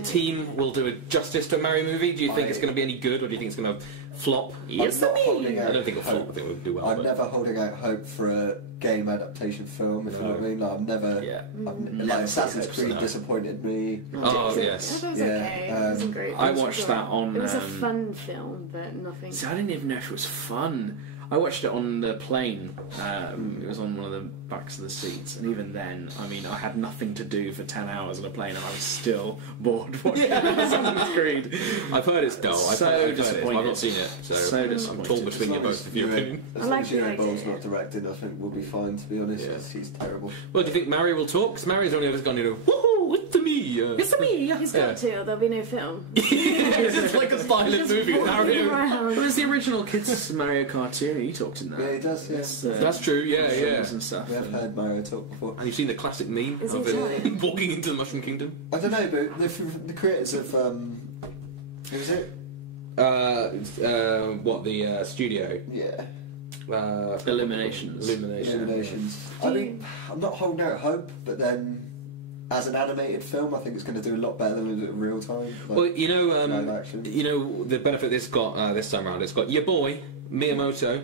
team will do it justice to a Mario movie? Do you think it's going to be any good, or do you think it's going to flop? I'm not holding I out don't think it'll flop. hope. I think it'll do well. I'm but- never holding out hope for a game adaptation film, if you know what I mean. Like, I'm never. Yeah. Like Never Assassin's hope so, Creed no. disappointed me. Oh That yes. was Yeah, okay. It wasn't great. I It was watched alright. that on, It was a um, fun film, but nothing. See, I didn't even know if it was fun. I watched it on the plane. It was on one of the backs of the seats, and even then, I mean, I had nothing to do for 10 hours on a plane, and I was still bored watching Assassin's Creed. I've heard it's dull. I've So heard it. disappointed. I've not seen it, so, So I'm disappointed. torn between you both of your opinion. As I long like as the Uwe idea. Boll's not directing, I think we'll be fine. To be honest, Yeah. 'cause he's terrible. Well, do you think Mario will talk? Because Mario's only ever gone, woohoo, it's me. It's me. He's got Yeah. to. There'll be no film. It's like a silent movie with Mario. Around. Well, it's the original kids Mario cartoon. He talked in that. Yeah, he does. Yeah. It's, That's true. Yeah, yeah. films and stuff. We have heard Mario talk before. And you've seen the classic meme Is he of him Italian? walking into the Mushroom Kingdom? I don't know, but the creators of who is it? What the studio? Yeah, Illuminations. Illuminations. I mean, I'm not holding out hope, but then as an animated film, I think it's going to do a lot better than in real time. Like, Well, you know, live action. the benefit this got this time around. It's got your boy Miyamoto.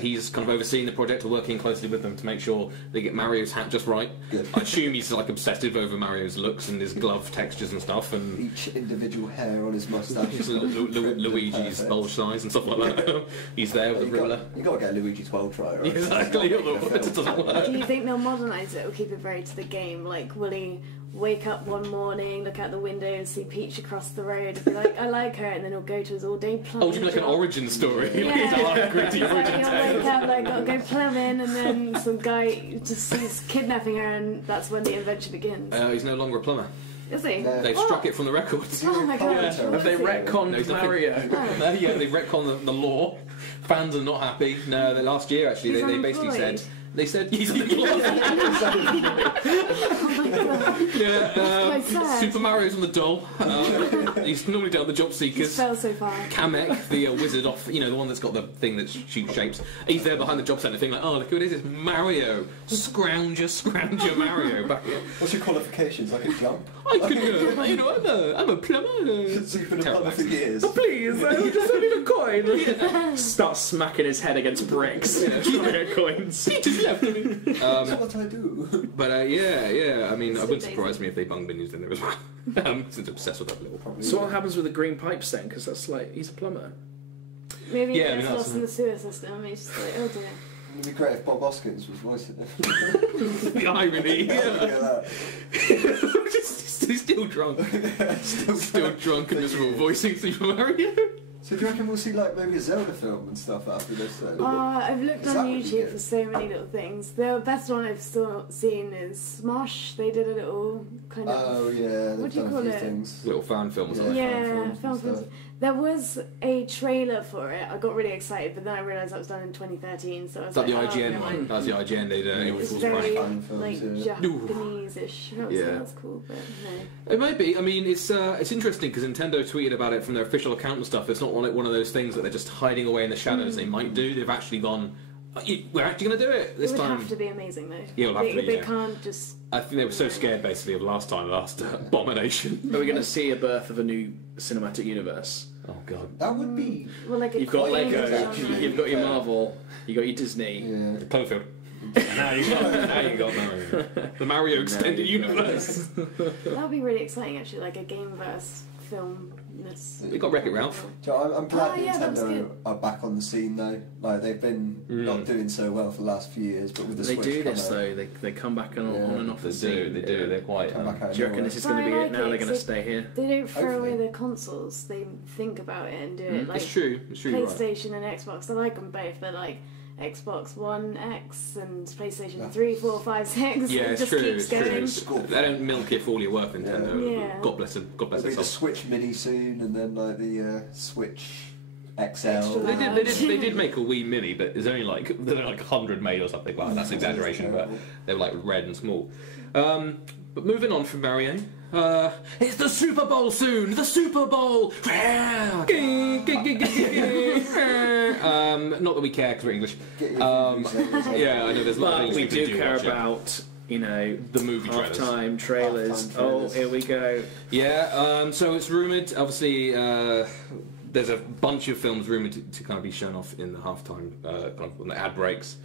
He's kind of overseeing the project, working closely with them to make sure they get Mario's hat just right. Good. I assume he's like obsessive over Mario's looks and his glove textures and stuff, and Each individual hair on his moustache. his Luigi's Perfect. bulge size and stuff like that. He's there with the ruler. You got to get Luigi 12 try, right? Exactly. It's not making a Otherwise it film. doesn't work. Do you think they'll modernise it or keep it very to the game? Like, will he wake up one morning, look out the window and see Peach across the road and be like, I like her, and then he'll go to his all-day plumbing Oh, do you mean like an job? origin story? Yeah. Like a dark, gritty It's like origin he'll tale. wake up, like, gotta go plumbing, and then some guy just sees kidnapping her, and that's when the adventure begins. He's no longer a plumber. Is he? No. They've What? struck it from the records. Oh my god. Yeah. what Have they is he? retconned No, he's nothing. Mario? Oh. Yeah, they've retconned the law. Fans are not happy. No, last year actually, He's they basically unemployed. said. They said he's unemployed. Oh my god. Yeah, Quite sad. Super Mario's on the dole. He's normally down the job He's seekers. fell so far. Kamek, the wizard off, the one that's got the thing that shoots shapes. He's there behind the job centre thing like, oh, look who it is, it's Mario. Scrounger Mario back here. What's your qualifications? I can jump. I can, I'm a plumber. So you've been a plumber for years. Please, I just need a coin. Start smacking his head against bricks. Trying to get coins. Just left me. That's what I do. But yeah. I mean, it wouldn't surprise me if they bung Minions in there as well. Since I'm obsessed with that little. Probably. So what happens with the green pipes then? Because that's like, he's a plumber. Maybe Yeah, I he mean, gets lost in the sewer system. He's just like, oh dear. It'd be great if Bob Hoskins was voicing it. The irony. Yeah. He's still drunk. Still drunk and miserable voicing Super Mario. So do you reckon we'll see like maybe a Zelda film and stuff after this then? I've looked Is on that what you YouTube get? for so many little things. The best one I've still seen is Smosh. They did a little kind of... Oh yeah, what they've do you done call a few it? things. Little fan film or something. Yeah, film film. stuff. There was a trailer for it. I got really excited, but then I realised that was done in 2013. So I was Is that the like, IGN never one? mind. That's the IGN. They it It's was very fan films, like yeah. Japanese-ish. Yeah. That's cool, but no. It might be. I mean, it's interesting because Nintendo tweeted about it from their official account and stuff. It's not like one of those things that they're just hiding away in the shadows. They might do. They've actually gone. We're actually going to do it this It would time. have to be amazing though. Yeah, it'll have to be, They yeah. can't just. I think they were so scared basically of last Abomination. Are we going to see a birth of a new cinematic universe? Oh god. That would be. Well, like a You've got Queen Lego, genre. you've got your Marvel, you've got your Disney. Yeah. Cloverfield. Now you got Mario. The Mario extended universe. That would be really exciting, actually, like a game verse film. We got Wreck-It Ralph. So I'm glad Oh, yeah, that was Nintendo good. are back on the scene though. Like they've been not doing so well for the last few years, but with the They Switch do this coming, though. They come back on and off the scene. They do. They're quite. come back out Do you reckon nowhere. this is going to be But I it now? like They're it, going to so- stay here. They don't throw away Hopefully. their consoles. They think about it and do it. Like It's true. It's true. You're right. PlayStation and Xbox. I like them both. They're like Xbox One X and PlayStation Yeah. 3, 4, 5, 6. Yeah, it it's just true. keeps It's going. true. They don't milk it for all your worth, Nintendo. Yeah. God bless them. God bless There'll be the themselves. Switch Mini soon, and then like the Switch XL. Extra They did make a Wii Mini, but there's only like 100 made or something. Well, that's an exaggeration, but they were like red and small. But moving on from Mario, it's the Super Bowl soon. The Super Bowl. Not that we care because we're English. Get your views in. Yeah, I know there's a lot of But things we people do care watch it. about, you know, The movie trailers. halftime trailers. Halftime Oh, trailers. here we go. Yeah, so it's rumoured, obviously, there's a bunch of films rumoured to kind of be shown off in the halftime, kind of on the ad breaks.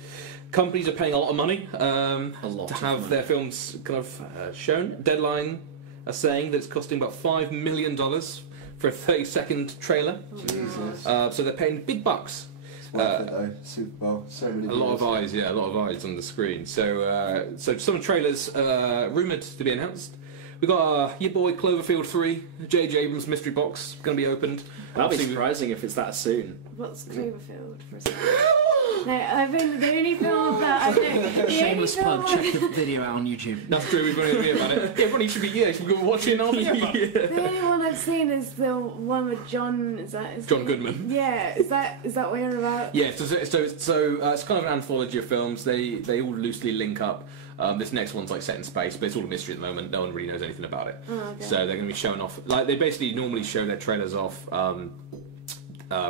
Companies are paying a lot of money lot to of have money. their films kind of shown. Deadline are saying that it's costing about $5 million for a 30-second trailer. Jesus. So they're paying big bucks. It's worth it though. Super Bowl. So many. A lot of viewers. eyes, yeah, a lot of eyes on the screen. So, so some trailers rumoured to be announced. We got your boy Cloverfield 3, J.J. Abrams mystery box going to be opened. That'll be Obviously, surprising if it's that soon. What's Cloverfield for a second? No, I've been the only film that I've known. Shameless plug, check the video out on YouTube. That's true. We've already heard about it. Everybody should be should go watch it. And I'll be The only one I've seen is the one with John. Is that John Goodman. Yeah, is that what you're about? Yeah, so it's kind of an anthology of films. They all loosely link up. This next one's like set in space, but it's all a mystery at the moment. No one really knows anything about it. Oh, okay. So they're going to be showing off. Like they basically normally show their trailers off.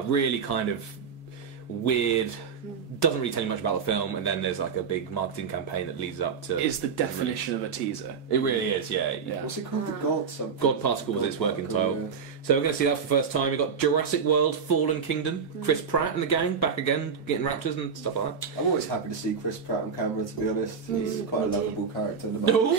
Really kind of weird. Doesn't really tell you much about the film, and then there's like a big marketing campaign that leads up to. It's the definition of a teaser. It really is, yeah. Yeah. What's it called? The God something. God Particle was its working Particle, title. So we're going to see that for the first time. We've got Jurassic World, Fallen Kingdom, Chris Pratt and the gang back again, getting raptors and stuff like that. I'm always happy to see Chris Pratt on camera. To be honest, he's quite a me too. lovable character. In the Ooh,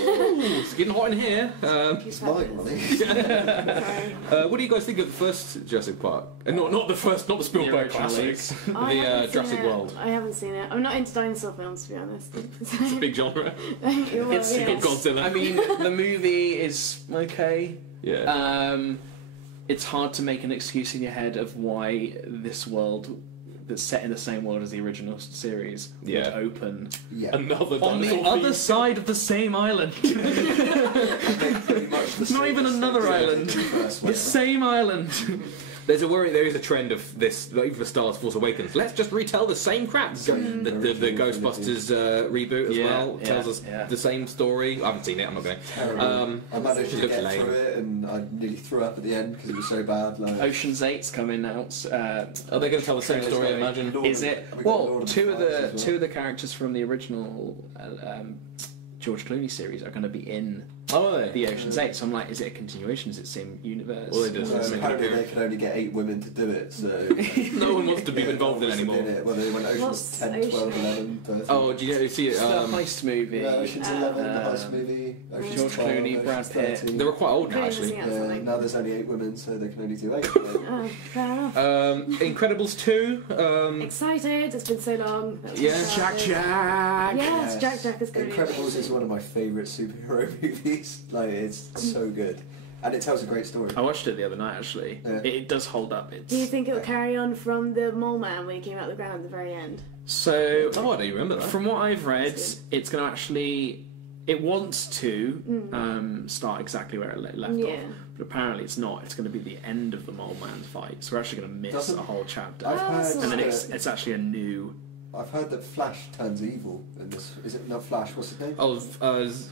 it's getting hot in here. It's mine, really. Sorry. What do you guys think of the first Jurassic Park? Not the first, not the Spielberg The original classics. I The haven't seen Jurassic it. World. I haven't seen it. I'm not into dinosaur films, to be honest. It's a big genre. It's You've got Godzilla. I mean, the movie is okay. yeah. It's hard to make an excuse in your head of why this world that's set in the same world as the original series Yeah. would open Yeah. Another on the dinosaur other theme. side of the same island. Pretty much the Not same even as another the island. first The one. same island. There is a trend of this, like for Star Wars Force Awakens. Let's just retell the same crap. The Ghostbusters reboot as Yeah, well tells yeah, us yeah. the same story. I haven't seen it. I'm not going. Terrible. I managed to looks get lame. through it, and I nearly threw up at the end because it was so bad. Like, Ocean's 8's coming out. Are they going to tell the same story? I imagine. Lord Is of- it? we got Well, Lord of two of Flies the as two of the characters from the original George Clooney series are going to be in Oh, are they? the Ocean's 8. So I'm like, is it a continuation? Is it the same universe? Well, it does. Apparently they can only get 8 women to do it, so... No one wants to be involved in it anymore. Well, they went Ocean's 10, 12, 11, 13. Oh, do you see it? It's the heist movie. Yeah, Ocean's 11, the heist movie, Ocean's George 12, Clooney, Ocean's Brad Pitt. 13. They were quite old now, Okay, actually. missing out something. Now there's only 8 women, so they can only do 8. Oh, fair enough. Incredibles 2. Excited, it's been so long. Yeah, Jack. Yes, Jack is going to be Incredibles is one of my favourite superhero movies. Like, it's so good. And it tells a great story. I watched it the other night, actually. Yeah. It does hold up. Do you think it'll carry on from the Mole Man when he came out of the ground at the very end? So, Oh, I don't remember that. from what I've read, it's going to actually... It wants to start exactly where it left Yeah. off, but apparently it's not. It's going to be the end of the Mole Man fight, so we're actually going to miss Doesn't- a whole chapter. I've heard, And then that's it's actually a new... I've heard that Flash turns evil in this. Is it not Flash? What's his name? Oh,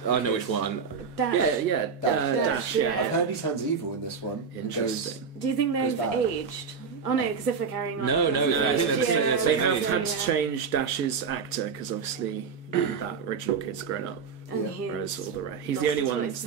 I know which one. Dash. Dash, yeah. I've heard he turns evil in this one. Interesting. Do you think they've bad. aged? Oh no, because if they're carrying on. No, No, I think they that's- they yeah, have yeah. had to change Dash's actor because obviously that original kid's grown up, And Yeah. he's whereas all the rest. He's lost the only his one voice that's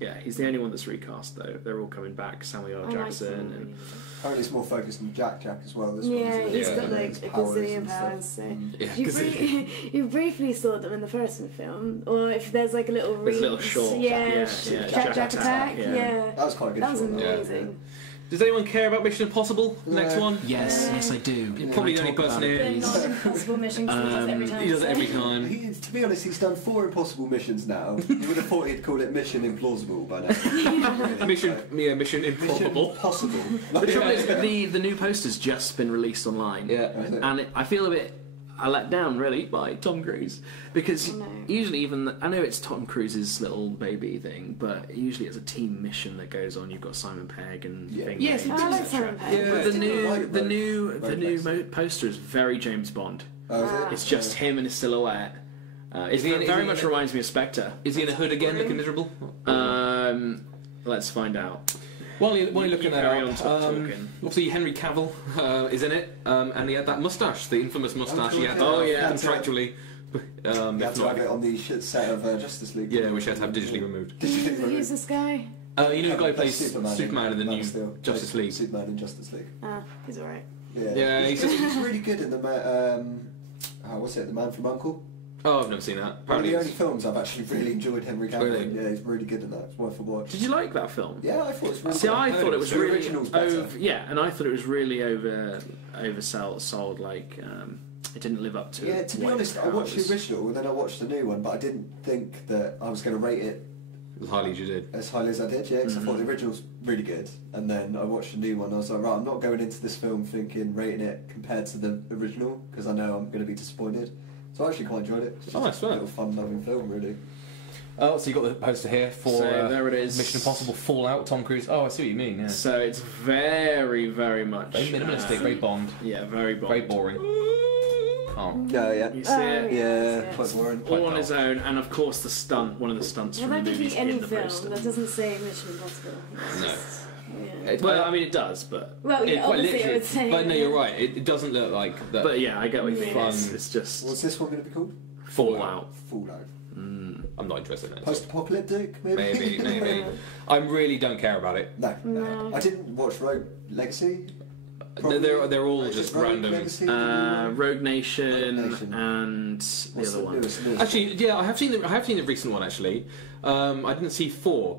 now. he's the only one that's recast though. They're all coming back. Samuel L. I like Jackson him. and Apparently it's more focused on Jack as well. This Yeah, one's he's Yeah. got like his a powers gazillion and stuff. powers. So Yeah, you briefly saw them in the first film, or if there's like a little There's a little read- short, yeah, Jack Jack Attack, yeah. yeah. That was quite a good That was shot, though. amazing. Does anyone care about Mission Impossible? Next Yeah. one? Yes, I do. You're probably the Can I only talk person about here. it, The please? non-impossible mission 'cause he does it every time. He does it every so. time. To be honest, he's done 4 impossible missions now. You would have thought he'd call it Mission Implausible by now. Mission Improbable. Possible. The trouble is, the new poster's just been released online. Yeah. And I feel a bit let down, really, by Tom Cruise. Because Oh, no. usually I know it's Tom Cruise's little baby thing, but usually it's a team mission that goes on. You've got Simon Pegg and Yeah. things. Yes, Oh, I like Simon Pegg. Yeah. But It's like the Road- new Road poster is very James Bond. Oh, is it? It's just him in a silhouette. It very much reminds me of Spectre. Is he in a hood again, looking miserable? Let's find out. While you're looking at carry it, on talking. obviously Henry Cavill is in it, and he had that moustache, the infamous moustache he had Oh, yeah. contractually. You have If to have not, it on the set of Justice League. yeah, which had to have digitally removed. Who's this guy? You know the guy who plays That's Superman in the Man new of Steel. Justice League. Superman in Justice League. He's alright. Yeah, he's just. He's really good in the what's it? The Man from U.N.C.L.E. Oh, I've never seen that. One of Apparently, the only films I've actually really enjoyed Henry Cavill. Really? in. Yeah, he's really good in that. It's worth a watch. Did you like that film? Yeah, I thought it was really See, good. I thought it was The really original's better. and I thought it was really oversold. Like it didn't live up to. Yeah, to be what honest, it I watched the was. original and then I watched the new one, but I didn't think that I was going to rate it as highly as you did. as highly as I did, yeah, because I thought the original's really good. And then I watched the new one and I was like, right, I'm not going into this film rating it compared to the original, because I know I'm going to be disappointed. So I actually quite enjoyed it. It's Oh, just that's a fair. little fun-loving film, really. Oh, so you got the poster here for So there it is. Mission Impossible Fallout. Tom Cruise. Oh, I see what you mean. Yeah. So it's very, very much Very minimalistic, very Bond, Yeah, very Bond. very boring. Oh. Yeah. You see it Yeah, quite boring. all on his own, and of course one of the stunts Well, from that the could movie be any in the film. poster. That doesn't say Mission Impossible. It's No. just- yeah. Well, I mean it does, but Well, yeah, Quite obviously I literally. would say. But no, you're right. It doesn't look like that. yeah, I get what you mean. Fun. It's just What's this one going to be called? Fallout. Fallout. I'm not interested in it. Post-apocalyptic, maybe? Maybe. I really don't care about it. No. I didn't watch Rogue Legacy. They're all Is it just Rogue random. Legacy, the new one? Rogue Nation, Rogue Nation. and the What's other the one. newest? Actually, yeah, I have seen the recent one. Actually, I didn't see 4,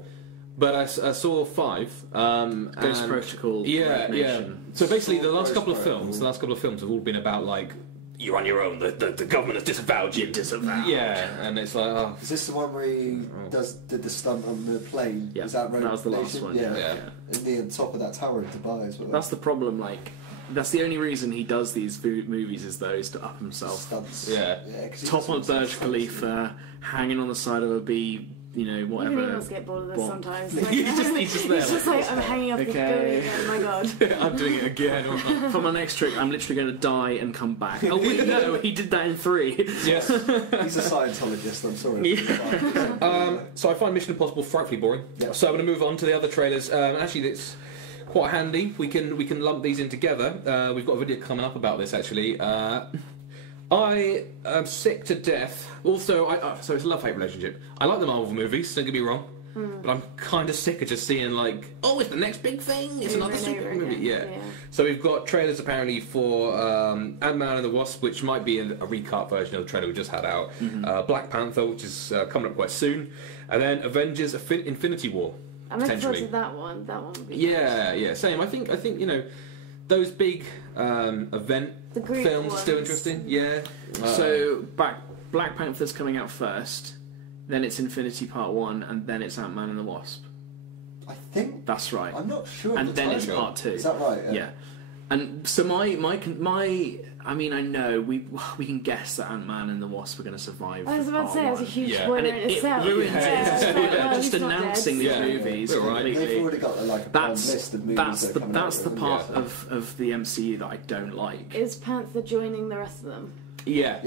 but I saw 5. Ghost and- Protocol. Yeah, Rogue yeah. Nation. So basically, the last Ghost couple of Protocol. films have all been about like you're on your own. The government has disavowed you. Yeah, and it's like, oh, Is this the one where he did the stunt on the plane? Yeah, Is that Rogue that was the last Nation? one. Yeah. Yeah. And the top of that tower in Dubai as well. That's the problem. Like, that's the only reason he does these movies is those to up himself. Stunts. Yeah. 'Cause he Top does on some Burj stunts, Khalifa, hanging on the side of a whatever. Even he must get bored of this Bomb. sometimes. He's just there, It's just like, I'm hanging off this Okay. building again, oh my god. I'm doing it again. For my next trick, I'm literally going to die and come back. Oh wait, no, he did that in 3. Yes. He's a Scientologist, I'm sorry. So I find Mission Impossible frightfully boring. Yeah. So I'm going to move on to the other trailers. Actually, it's quite handy. We can lump these in together. We've got a video coming up about this actually. I am sick to death. Also, so it's a love-hate relationship. I like the Marvel movies. Don't get me wrong. but I'm kind of sick of just seeing like, oh, it's the next big thing. It's another superhero movie. Yeah. So we've got trailers apparently for Ant-Man and the Wasp, which might be a recut version of the trailer we just had out. Black Panther, which is coming up quite soon, and then Avengers Infinity War. I'm looking forward to that one. That one would be yeah, same. I think you know, those big event films are still interesting. Yeah. So Black Panther's coming out first, then it's Infinity Part 1, and then it's Ant-Man and the Wasp. I think that's right. I'm not sure. And then it's Part 2. Is that right? Yeah. And so my I mean, I know we can guess that Ant-Man and the Wasp are going to survive. I was about to say it was a huge spoiler and in itself. It ruins it. Just he's announcing these movies completely. They've already got a list of movies. That's the part of the MCU that I don't like. Is Panther joining the rest of them? Yeah.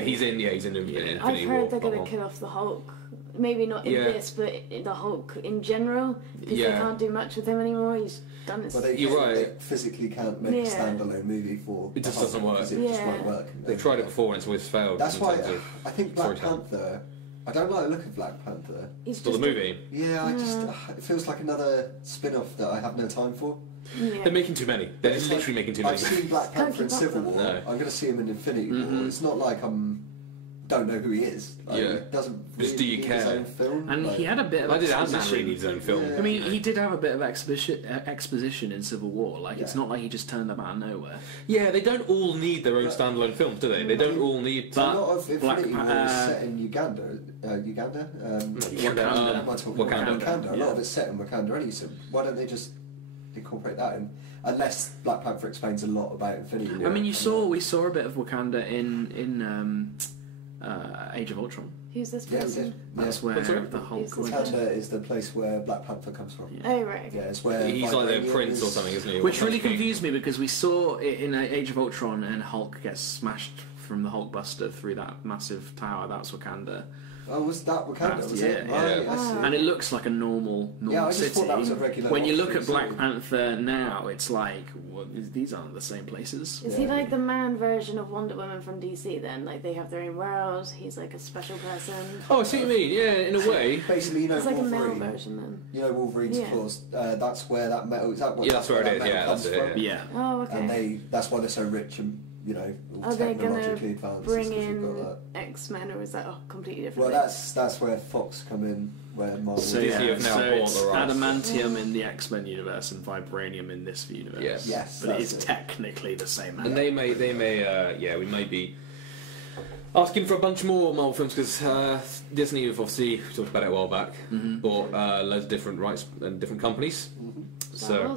He's in Infinity War. I've heard they're going to kill off the Hulk. Maybe not in this, but in the Hulk in general, because they can't do much with him anymore. He's done his. Well, they physically can't make a standalone movie for. It just doesn't work. It just won't work. They've tried it before and it's always failed. That's why I think Black Panther. I don't like the look of Black Panther. For the movie. Yeah, it feels like another spin-off that I have no time for. They're making too many. They're literally making too many. I've seen Black Panther in Civil War. I'm going to see him in Infinity War. It's not like don't know who he is. He doesn't really need his own film. And he had a bit of exposition. Ant-Man really needs his own film. I mean, he did have a bit of exposition in Civil War. Like, it's not like he just turned up out of nowhere. Yeah, they don't all need their own standalone films, do they? They don't all need. A lot of Infinity War is set in Uganda. Wakanda. A lot of it's set in Wakanda anyway. So why don't they just incorporate that in? Unless Black Panther explains a lot about Infinity War. I mean, we saw a bit of Wakanda in Age of Ultron. Who's this person? That's where the Hulk. Wakanda is the place where Black Panther comes from. Oh right. Yeah, it's where he's like their prince or something, isn't he? Which really confused me because we saw it in Age of Ultron and Hulk gets smashed from the Hulkbuster through that massive tower. That's Wakanda. Oh, was that Wakanda? Was it? And it looks like a normal city. I just thought that was a regular. When you look at Black Panther now, it's like, well, these aren't the same places. Is he like the man version of Wonder Woman from DC then? Like they have their own world, he's like a special person. Oh, I see what you mean, yeah, in a way. Basically, you know, it's like Wolverine. a male version then. You know Wolverine's claws, that's where that metal, is that what that's where it is, comes from? Yeah. Oh, okay. And that's why they're so rich and, you know, are they going to advanced. Bring in X-Men, or is that a completely different thing? Well, that's where Fox come in, where Marvel... So it's adamantium in the X-Men universe and vibranium in this universe. Yes. But it is technically the same. And we may be asking for a bunch more Marvel films, because Disney, obviously, we talked about it a while back, bought loads of different rights and different companies. So,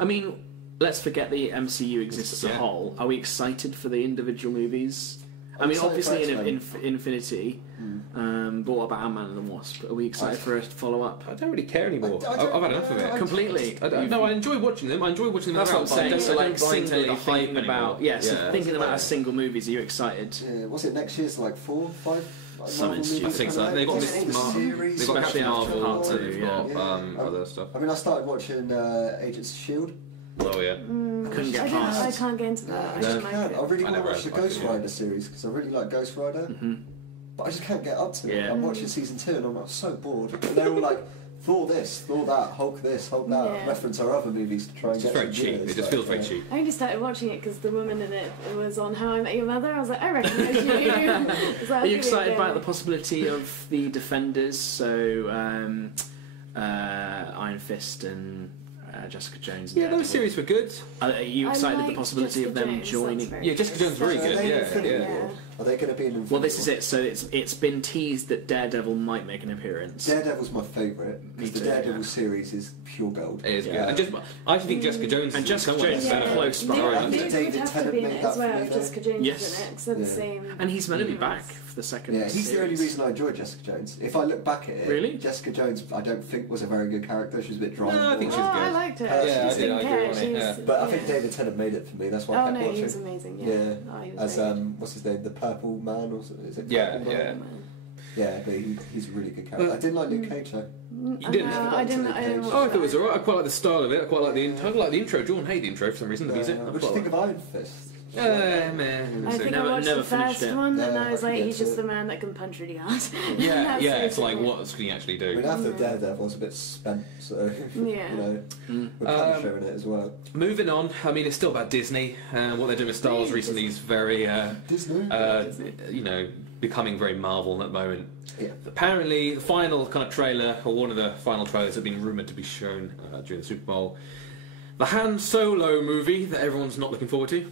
I mean... Let's forget the MCU exists as a whole. Are we excited for the individual movies? I mean, obviously in Infinity, but what about Ant-Man and the Wasp? Are we excited for a follow-up? I don't really care anymore. I've had enough of it. Completely. I enjoy watching them. That's what I'm saying. So like singly hype about... thinking about a single movies, are you excited? What's it, next year's like 4, 5... I think so. They've got Captain Marvel Part 2, they've got other stuff. I mean, I started watching Agents of S.H.I.E.L.D. Oh yeah. Couldn't get past. I can't get into that. I really want to watch the Ghost Rider series because I really like Ghost Rider, but I just can't get up to it. I'm watching season 2 and I'm so bored. And they're all like, Thor this, Thor that, Hulk this, Hulk that. Reference our other movies to try and get. It's very cheap. It just feels very cheap. I only started watching it because the woman in it was on How I Met Your Mother. I was like, I recognise you. Are you excited about the possibility of the Defenders? So Iron Fist and Jessica Jones. Yeah, those series were good. Are you excited at the possibility of them joining? Yeah, Jessica Jones very good. Yeah. Are they going to be in Infinity Well, this is it. So it's been teased that Daredevil might make an appearance. Daredevil's my favourite because the Daredevil series is pure gold. It is good. I actually think Jessica Jones and Jessica Jones is a close behind. David Tennant made that for me. Jessica Jones is in it, so the same. And he's meant to be back for the second. Yeah, he's the only reason I enjoy Jessica Jones. If I look back at it, really, Jessica Jones, I don't think was a very good character. She was a bit dry. No, I think she was good. I liked her. Yeah, I did. I agree on it. But I think David Tennant made it for me. That's why I kept watching. He was amazing. Yeah. As what's his name? The Purple Man, or is it? Yeah. Yeah, but he's a really good character. I didn't like Luke Cage though. You didn't? I didn't. I thought it was alright. I quite like the style of it. I quite like the intro. Jordan hated the intro for some reason. The music. What do you think of Iron Fist? Man. I think I watched the first one, and I was like, he's just a man that can punch really hard. Yeah, it's like, what can he actually do? I mean, after Daredevil, I was a bit spent, so, we're Punisher in it as well. Moving on, I mean, it's still about Disney, and what they're doing with Star Wars recently is very, Disney? Becoming very Marvel at the moment. Yeah. Apparently, the final kind of trailer, or one of the final trailers, have been rumoured to be shown during the Super Bowl. The Han Solo movie that everyone's not looking forward to.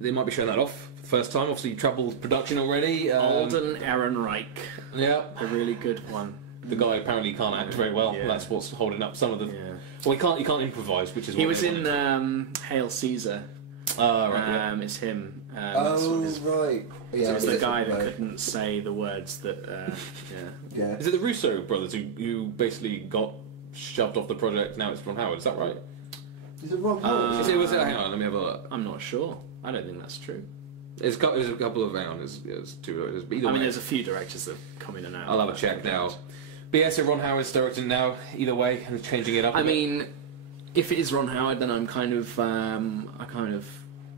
They might be showing that off for the first time. Obviously, troubled production already. Alden Ehrenreich. Yeah. A really good one. The guy apparently can't act very well. Yeah. That's what's holding up some of the... Yeah. Well, he can't improvise, which is what he was in Hail Caesar. Right. It's him. Right. Yeah, so it's the guy that couldn't say the words that... Yeah. Is it the Russo brothers who basically got shoved off the project? Now it's Ron Howard. Is that right? Is it Ron Howard? Hang on, let me have a look. I'm not sure. I don't think that's true. There's a couple of... Hang on, there's two... there's a few directors that come in and out. I'll have a check now. But yeah, so Ron Howard's directing now, either way, and changing it up. I mean, if it is Ron Howard, then I'm kind of... I kind of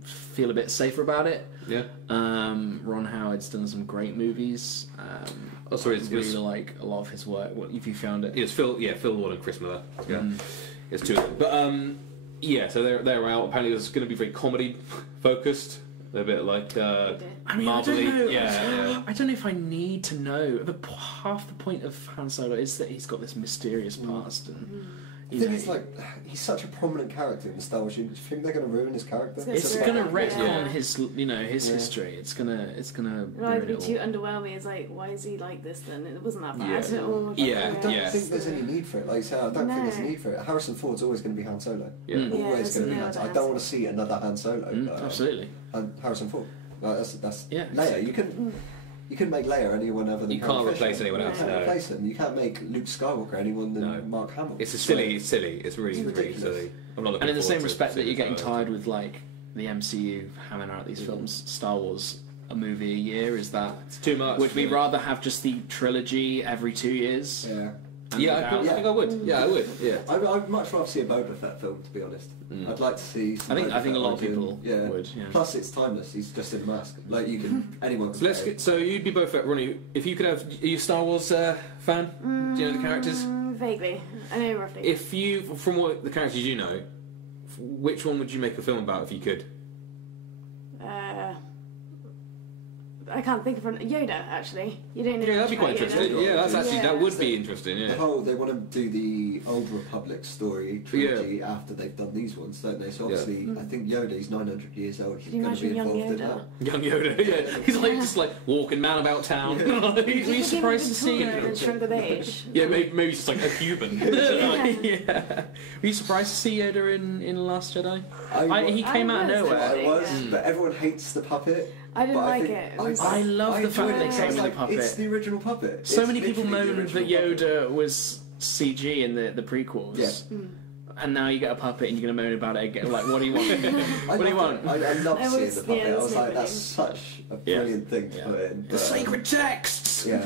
feel a bit safer about it. Yeah. Ron Howard's done some great movies. I really like a lot of his work. What if you found it? It's Phil Lord and Chris Miller. Yeah, it's two of them. But so they're out. Apparently, it's going to be very comedy focused. They're a bit like Marvel-y. I don't know if I need to know. But half the point of Han Solo is that he's got this mysterious past. And, I think he's such a prominent character in the Star Wars universe. Do you think they're going to ruin his character? It's going to retcon his history. It's going to. Well, it'd be too underwhelming. It's like, why is he like this then? It wasn't that bad at all. I don't think there's any need for it. Like I said, I don't think there's a need for it. Harrison Ford's always going to be Han Solo. Always going to be Han Solo. I don't want to see another Han Solo. Absolutely. And Harrison Ford. That's Leia. Exactly. You can make Leia anyone other than you can't replace anyone else. You can't replace him. You can't make Luke Skywalker anyone than Mark Hamill. It's silly. It's really silly. I'm not looking and in the same respect that you're getting tired with like the MCU hammering out these films, Star Wars a movie a year, is that it's too much? Would we rather have just the trilogy every 2 years? Yeah. I think I would. Yeah, I would. Yeah. I'd much rather see a Boba Fett film, to be honest. I'd like to see. I think a lot of people would. Yeah. Plus, it's timeless. He's just in a mask. Like you can anyone. Can So you'd be Boba Fett, Ronnie. If you could have, are you a Star Wars fan? Do you know the characters? Vaguely, I know roughly. If you, from what the characters you know, which one would you make a film about if you could? I can't think of one. Yoda, actually. You don't know. Yeah, that'd be quite interesting. Yoda. Yeah, that would be interesting. Yeah. They want to do the Old Republic story trilogy after they've done these ones, don't they? So obviously, I think Yoda's 900 years old. He's going to be involved in that. Young Yoda, yeah. He's like just like walking man about town. Were you surprised to see him? Yeah, maybe he's just like a human. Yeah. Were you surprised to see Yoda in Last Jedi? He came out of nowhere. I was, but everyone hates the puppet. I didn't like it. I love the fact that they came in the puppet. It's the original puppet. So many people moaned that Yoda was CG in the prequels. Yeah. And now you get a puppet and you're going to moan about it again. Like, what do you want? What do you want? I love seeing the puppet. I was like, that's such a brilliant thing to put in. The sacred texts! Yeah.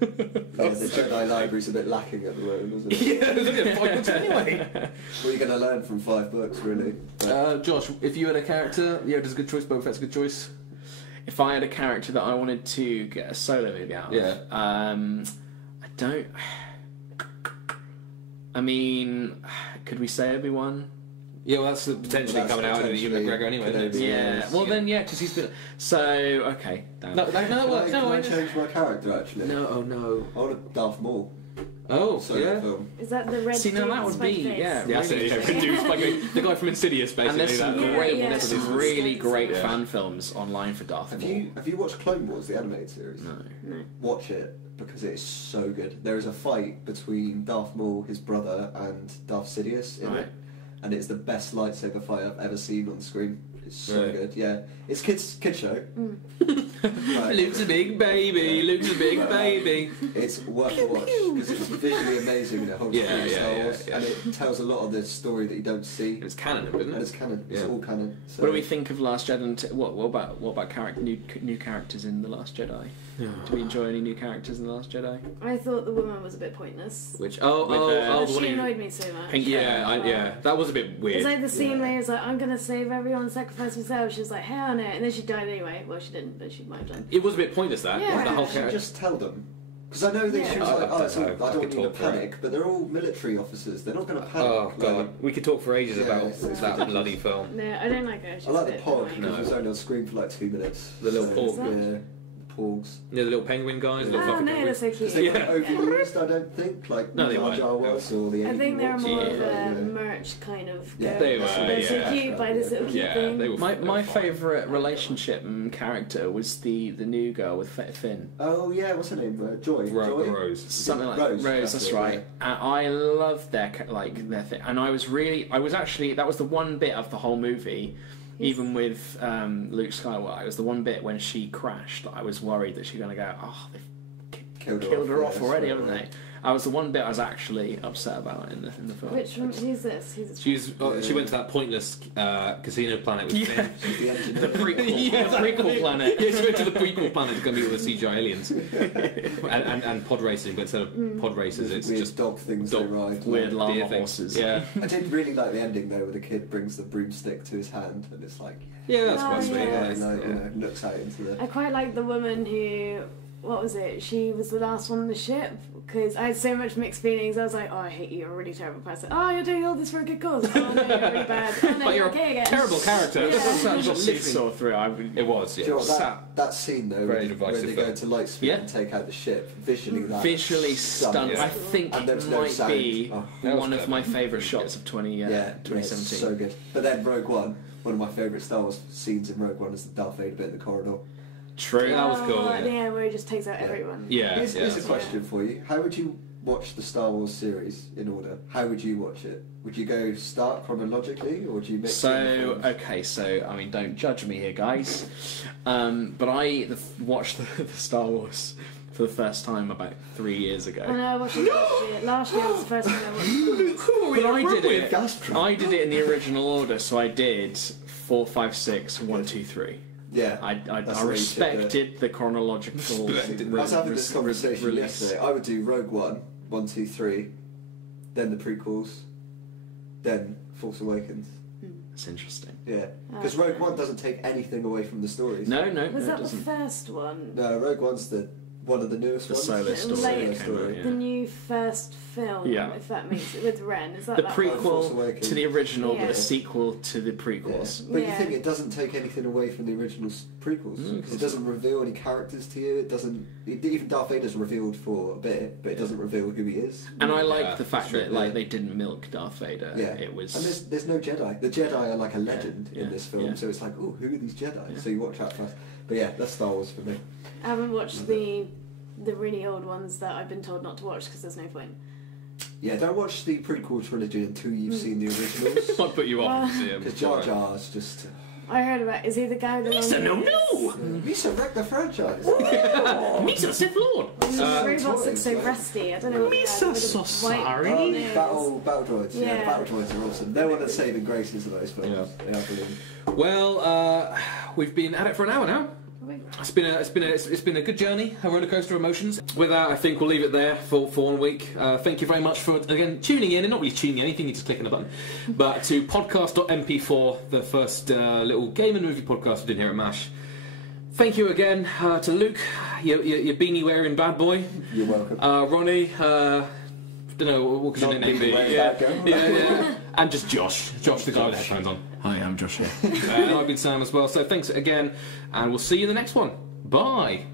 The Jedi library's a bit lacking at the moment, isn't it? Yeah, there's only 5 books anyway. What are you going to learn from 5 books, really? Josh, if you had a character, Yoda's a good choice, Boba Fett's a good choice. If I had a character that I wanted to get a solo movie out of, I don't... I mean, could we say Obi-Wan? Yeah, well, that's potentially coming out of Ewan McGregor anyway. Yeah, well then, because he's been... So, okay. Can I change my character, actually? No, oh no. I want a Darth Maul. Oh, film. Is that the red? See, now that would be the guy from Insidious, basically. And there's some really great fan films online for Darth Maul. Have you watched Clone Wars, the animated series? No. Watch it because it is so good. There is a fight between Darth Maul, his brother, and Darth Sidious in it, and it's the best lightsaber fight I've ever seen on screen. It's so good. Yeah, it's kids show. Luke's a big baby. Luke's a big baby. It's worth a watch because it's visually amazing and it holds true to Star Wars, and it tells a lot of the story that you don't see. It's canon, isn't it? And it's canon. It's all canon. So. What do we think of Last Jedi? And what about new characters in The Last Jedi? Do we enjoy any new characters in The Last Jedi? I thought the woman was a bit pointless. Which she annoyed me so much. That was a bit weird. It's like the scene where he was like, "I'm gonna save everyone, sacrifice myself." She was like, "Hell no!" And then she died anyway. Well, she didn't, but she might have done. It was a bit pointless that. Yeah. The whole She character. just tell them. Because I know she was like, I don't want you to panic, but they're all military officers. They're not going to panic. Oh god, we could talk for ages about that bloody film. No, I don't like her. I like the Pog because it was only on screen for like 2 minutes. The little Pog. Yeah, the Pogs. Yeah, the little penguin guys. Oh no, they're so cute. They weren't overused, I don't think. Like No, they Jar Jar weren't. was or the. I think they're more of Yeah. a merch kind of. Yeah, they were, They're so cute by this little cute thing. they were. My favourite relationship and character was the new girl with Finn. Oh yeah, what's her name? Joy. Joy? Rose. Something like Rose. That's right. And I loved their thing, and I was actually that was the one bit of the whole movie. Even with Luke Skywalker, it was the one bit when she crashed that I was worried that she's going to go, oh, they've killed her off already, haven't they? That was the one bit I was actually upset about in the film. Which one? Who's this? She went to that pointless casino planet with Finn. The prequel planet. Yeah, she went to the prequel planet to go meet with the CGI aliens and pod racing, but instead of pod races, it's weird just dog things they ride. Weird llama deer horses. things. Yeah, I did really like the ending though, where the kid brings the broomstick to his hand, and it's like, that's quite sweet. yeah, looks out into the. I quite like the woman who. What was it? She was the last one on the ship because I had so much mixed feelings. I was like, "Oh, I hate you. You're a really terrible person. Oh, you're doing all this for a good cause. Oh no, you're really bad. Oh no, But you're okay a again." terrible character. Yeah. That's such a Seesaw through. It was. Yeah. Do you know what, that scene though, Very when divisive they go film. to Lightspeed and take out the ship, visually stunning. Yeah. I think And there was it no might sound. be That was one of clever. my favourite shots of 2017. so good. But then Rogue One, one of my favourite Star Wars scenes in Rogue One is the Darth Vader bit in the corridor. True. That was cool. Yeah, where he just takes out everyone. Yeah. Here's a question for you: how would you watch the Star Wars series in order? How would you watch it? Would you go start chronologically, or would you mix? I mean, don't judge me here, guys. But I watched the Star Wars for the first time about 3 years ago. I know, I watched it last year. Last year was the first time I watched it. But I did it in the original order, so I did 4, 5, 6, 1, 2, 3. Yeah, I respected the chronological. I was having this conversation release. yesterday. I would do Rogue One, 1, 2, 3, then the prequels, then Force Awakens. That's interesting. Yeah, because Rogue One doesn't take anything away from the stories. No, Was that it the doesn't. first one? No, Rogue One's one of the newest ones. Solo story. Like, came out, yeah. The new first film, if that makes it, with Ren. Is that The that one? Force prequel Awakens. to the original, but Yeah. a sequel to the prequels. But you Yeah. think it doesn't take anything away from the original prequels because it doesn't reveal any characters to you. It doesn't. Even Darth Vader's revealed for a bit, but it doesn't reveal who he is. And I like the fact true, that they didn't milk Darth Vader. Yeah, It was. And there's no Jedi. The Jedi are like a legend in this film, yeah. so it's like, oh, who are these Jedi? So you watch that first. But yeah, that's Star Wars for me. I haven't watched the really old ones that I've been told not to watch because there's no point. Yeah, don't watch the prequel trilogy until you've seen the originals. Might put you off. Because Jar Jar's just. I heard about. Is he the guy with the Misa, long no! Misa wrecked the franchise. Misa, Sith Lord. Robots look so rusty. I don't know what they Misa, with so the sorry. white nose. Battle droids. Yeah, Yeah. battle droids are awesome. They're one of the saving graces of those films. Yeah. They are brilliant. Well, we've been at it for an hour now. It's been a good journey, a roller coaster of emotions. With that, I think we'll leave it there for 1 week. Thank you very much for again tuning in, and not really tuning in anything, you're just clicking a button. But to Podcast.MP4, the first little game and movie podcast we did here at MASH. Thank you again to Luke, your beanie wearing bad boy. You're welcome. Ronnie. Don't know what could your name be? Yeah. And just Josh, the guy with the headphones on. Hi, I'm Josh here. And I've been Sam as well. So thanks again, and we'll see you in the next one. Bye.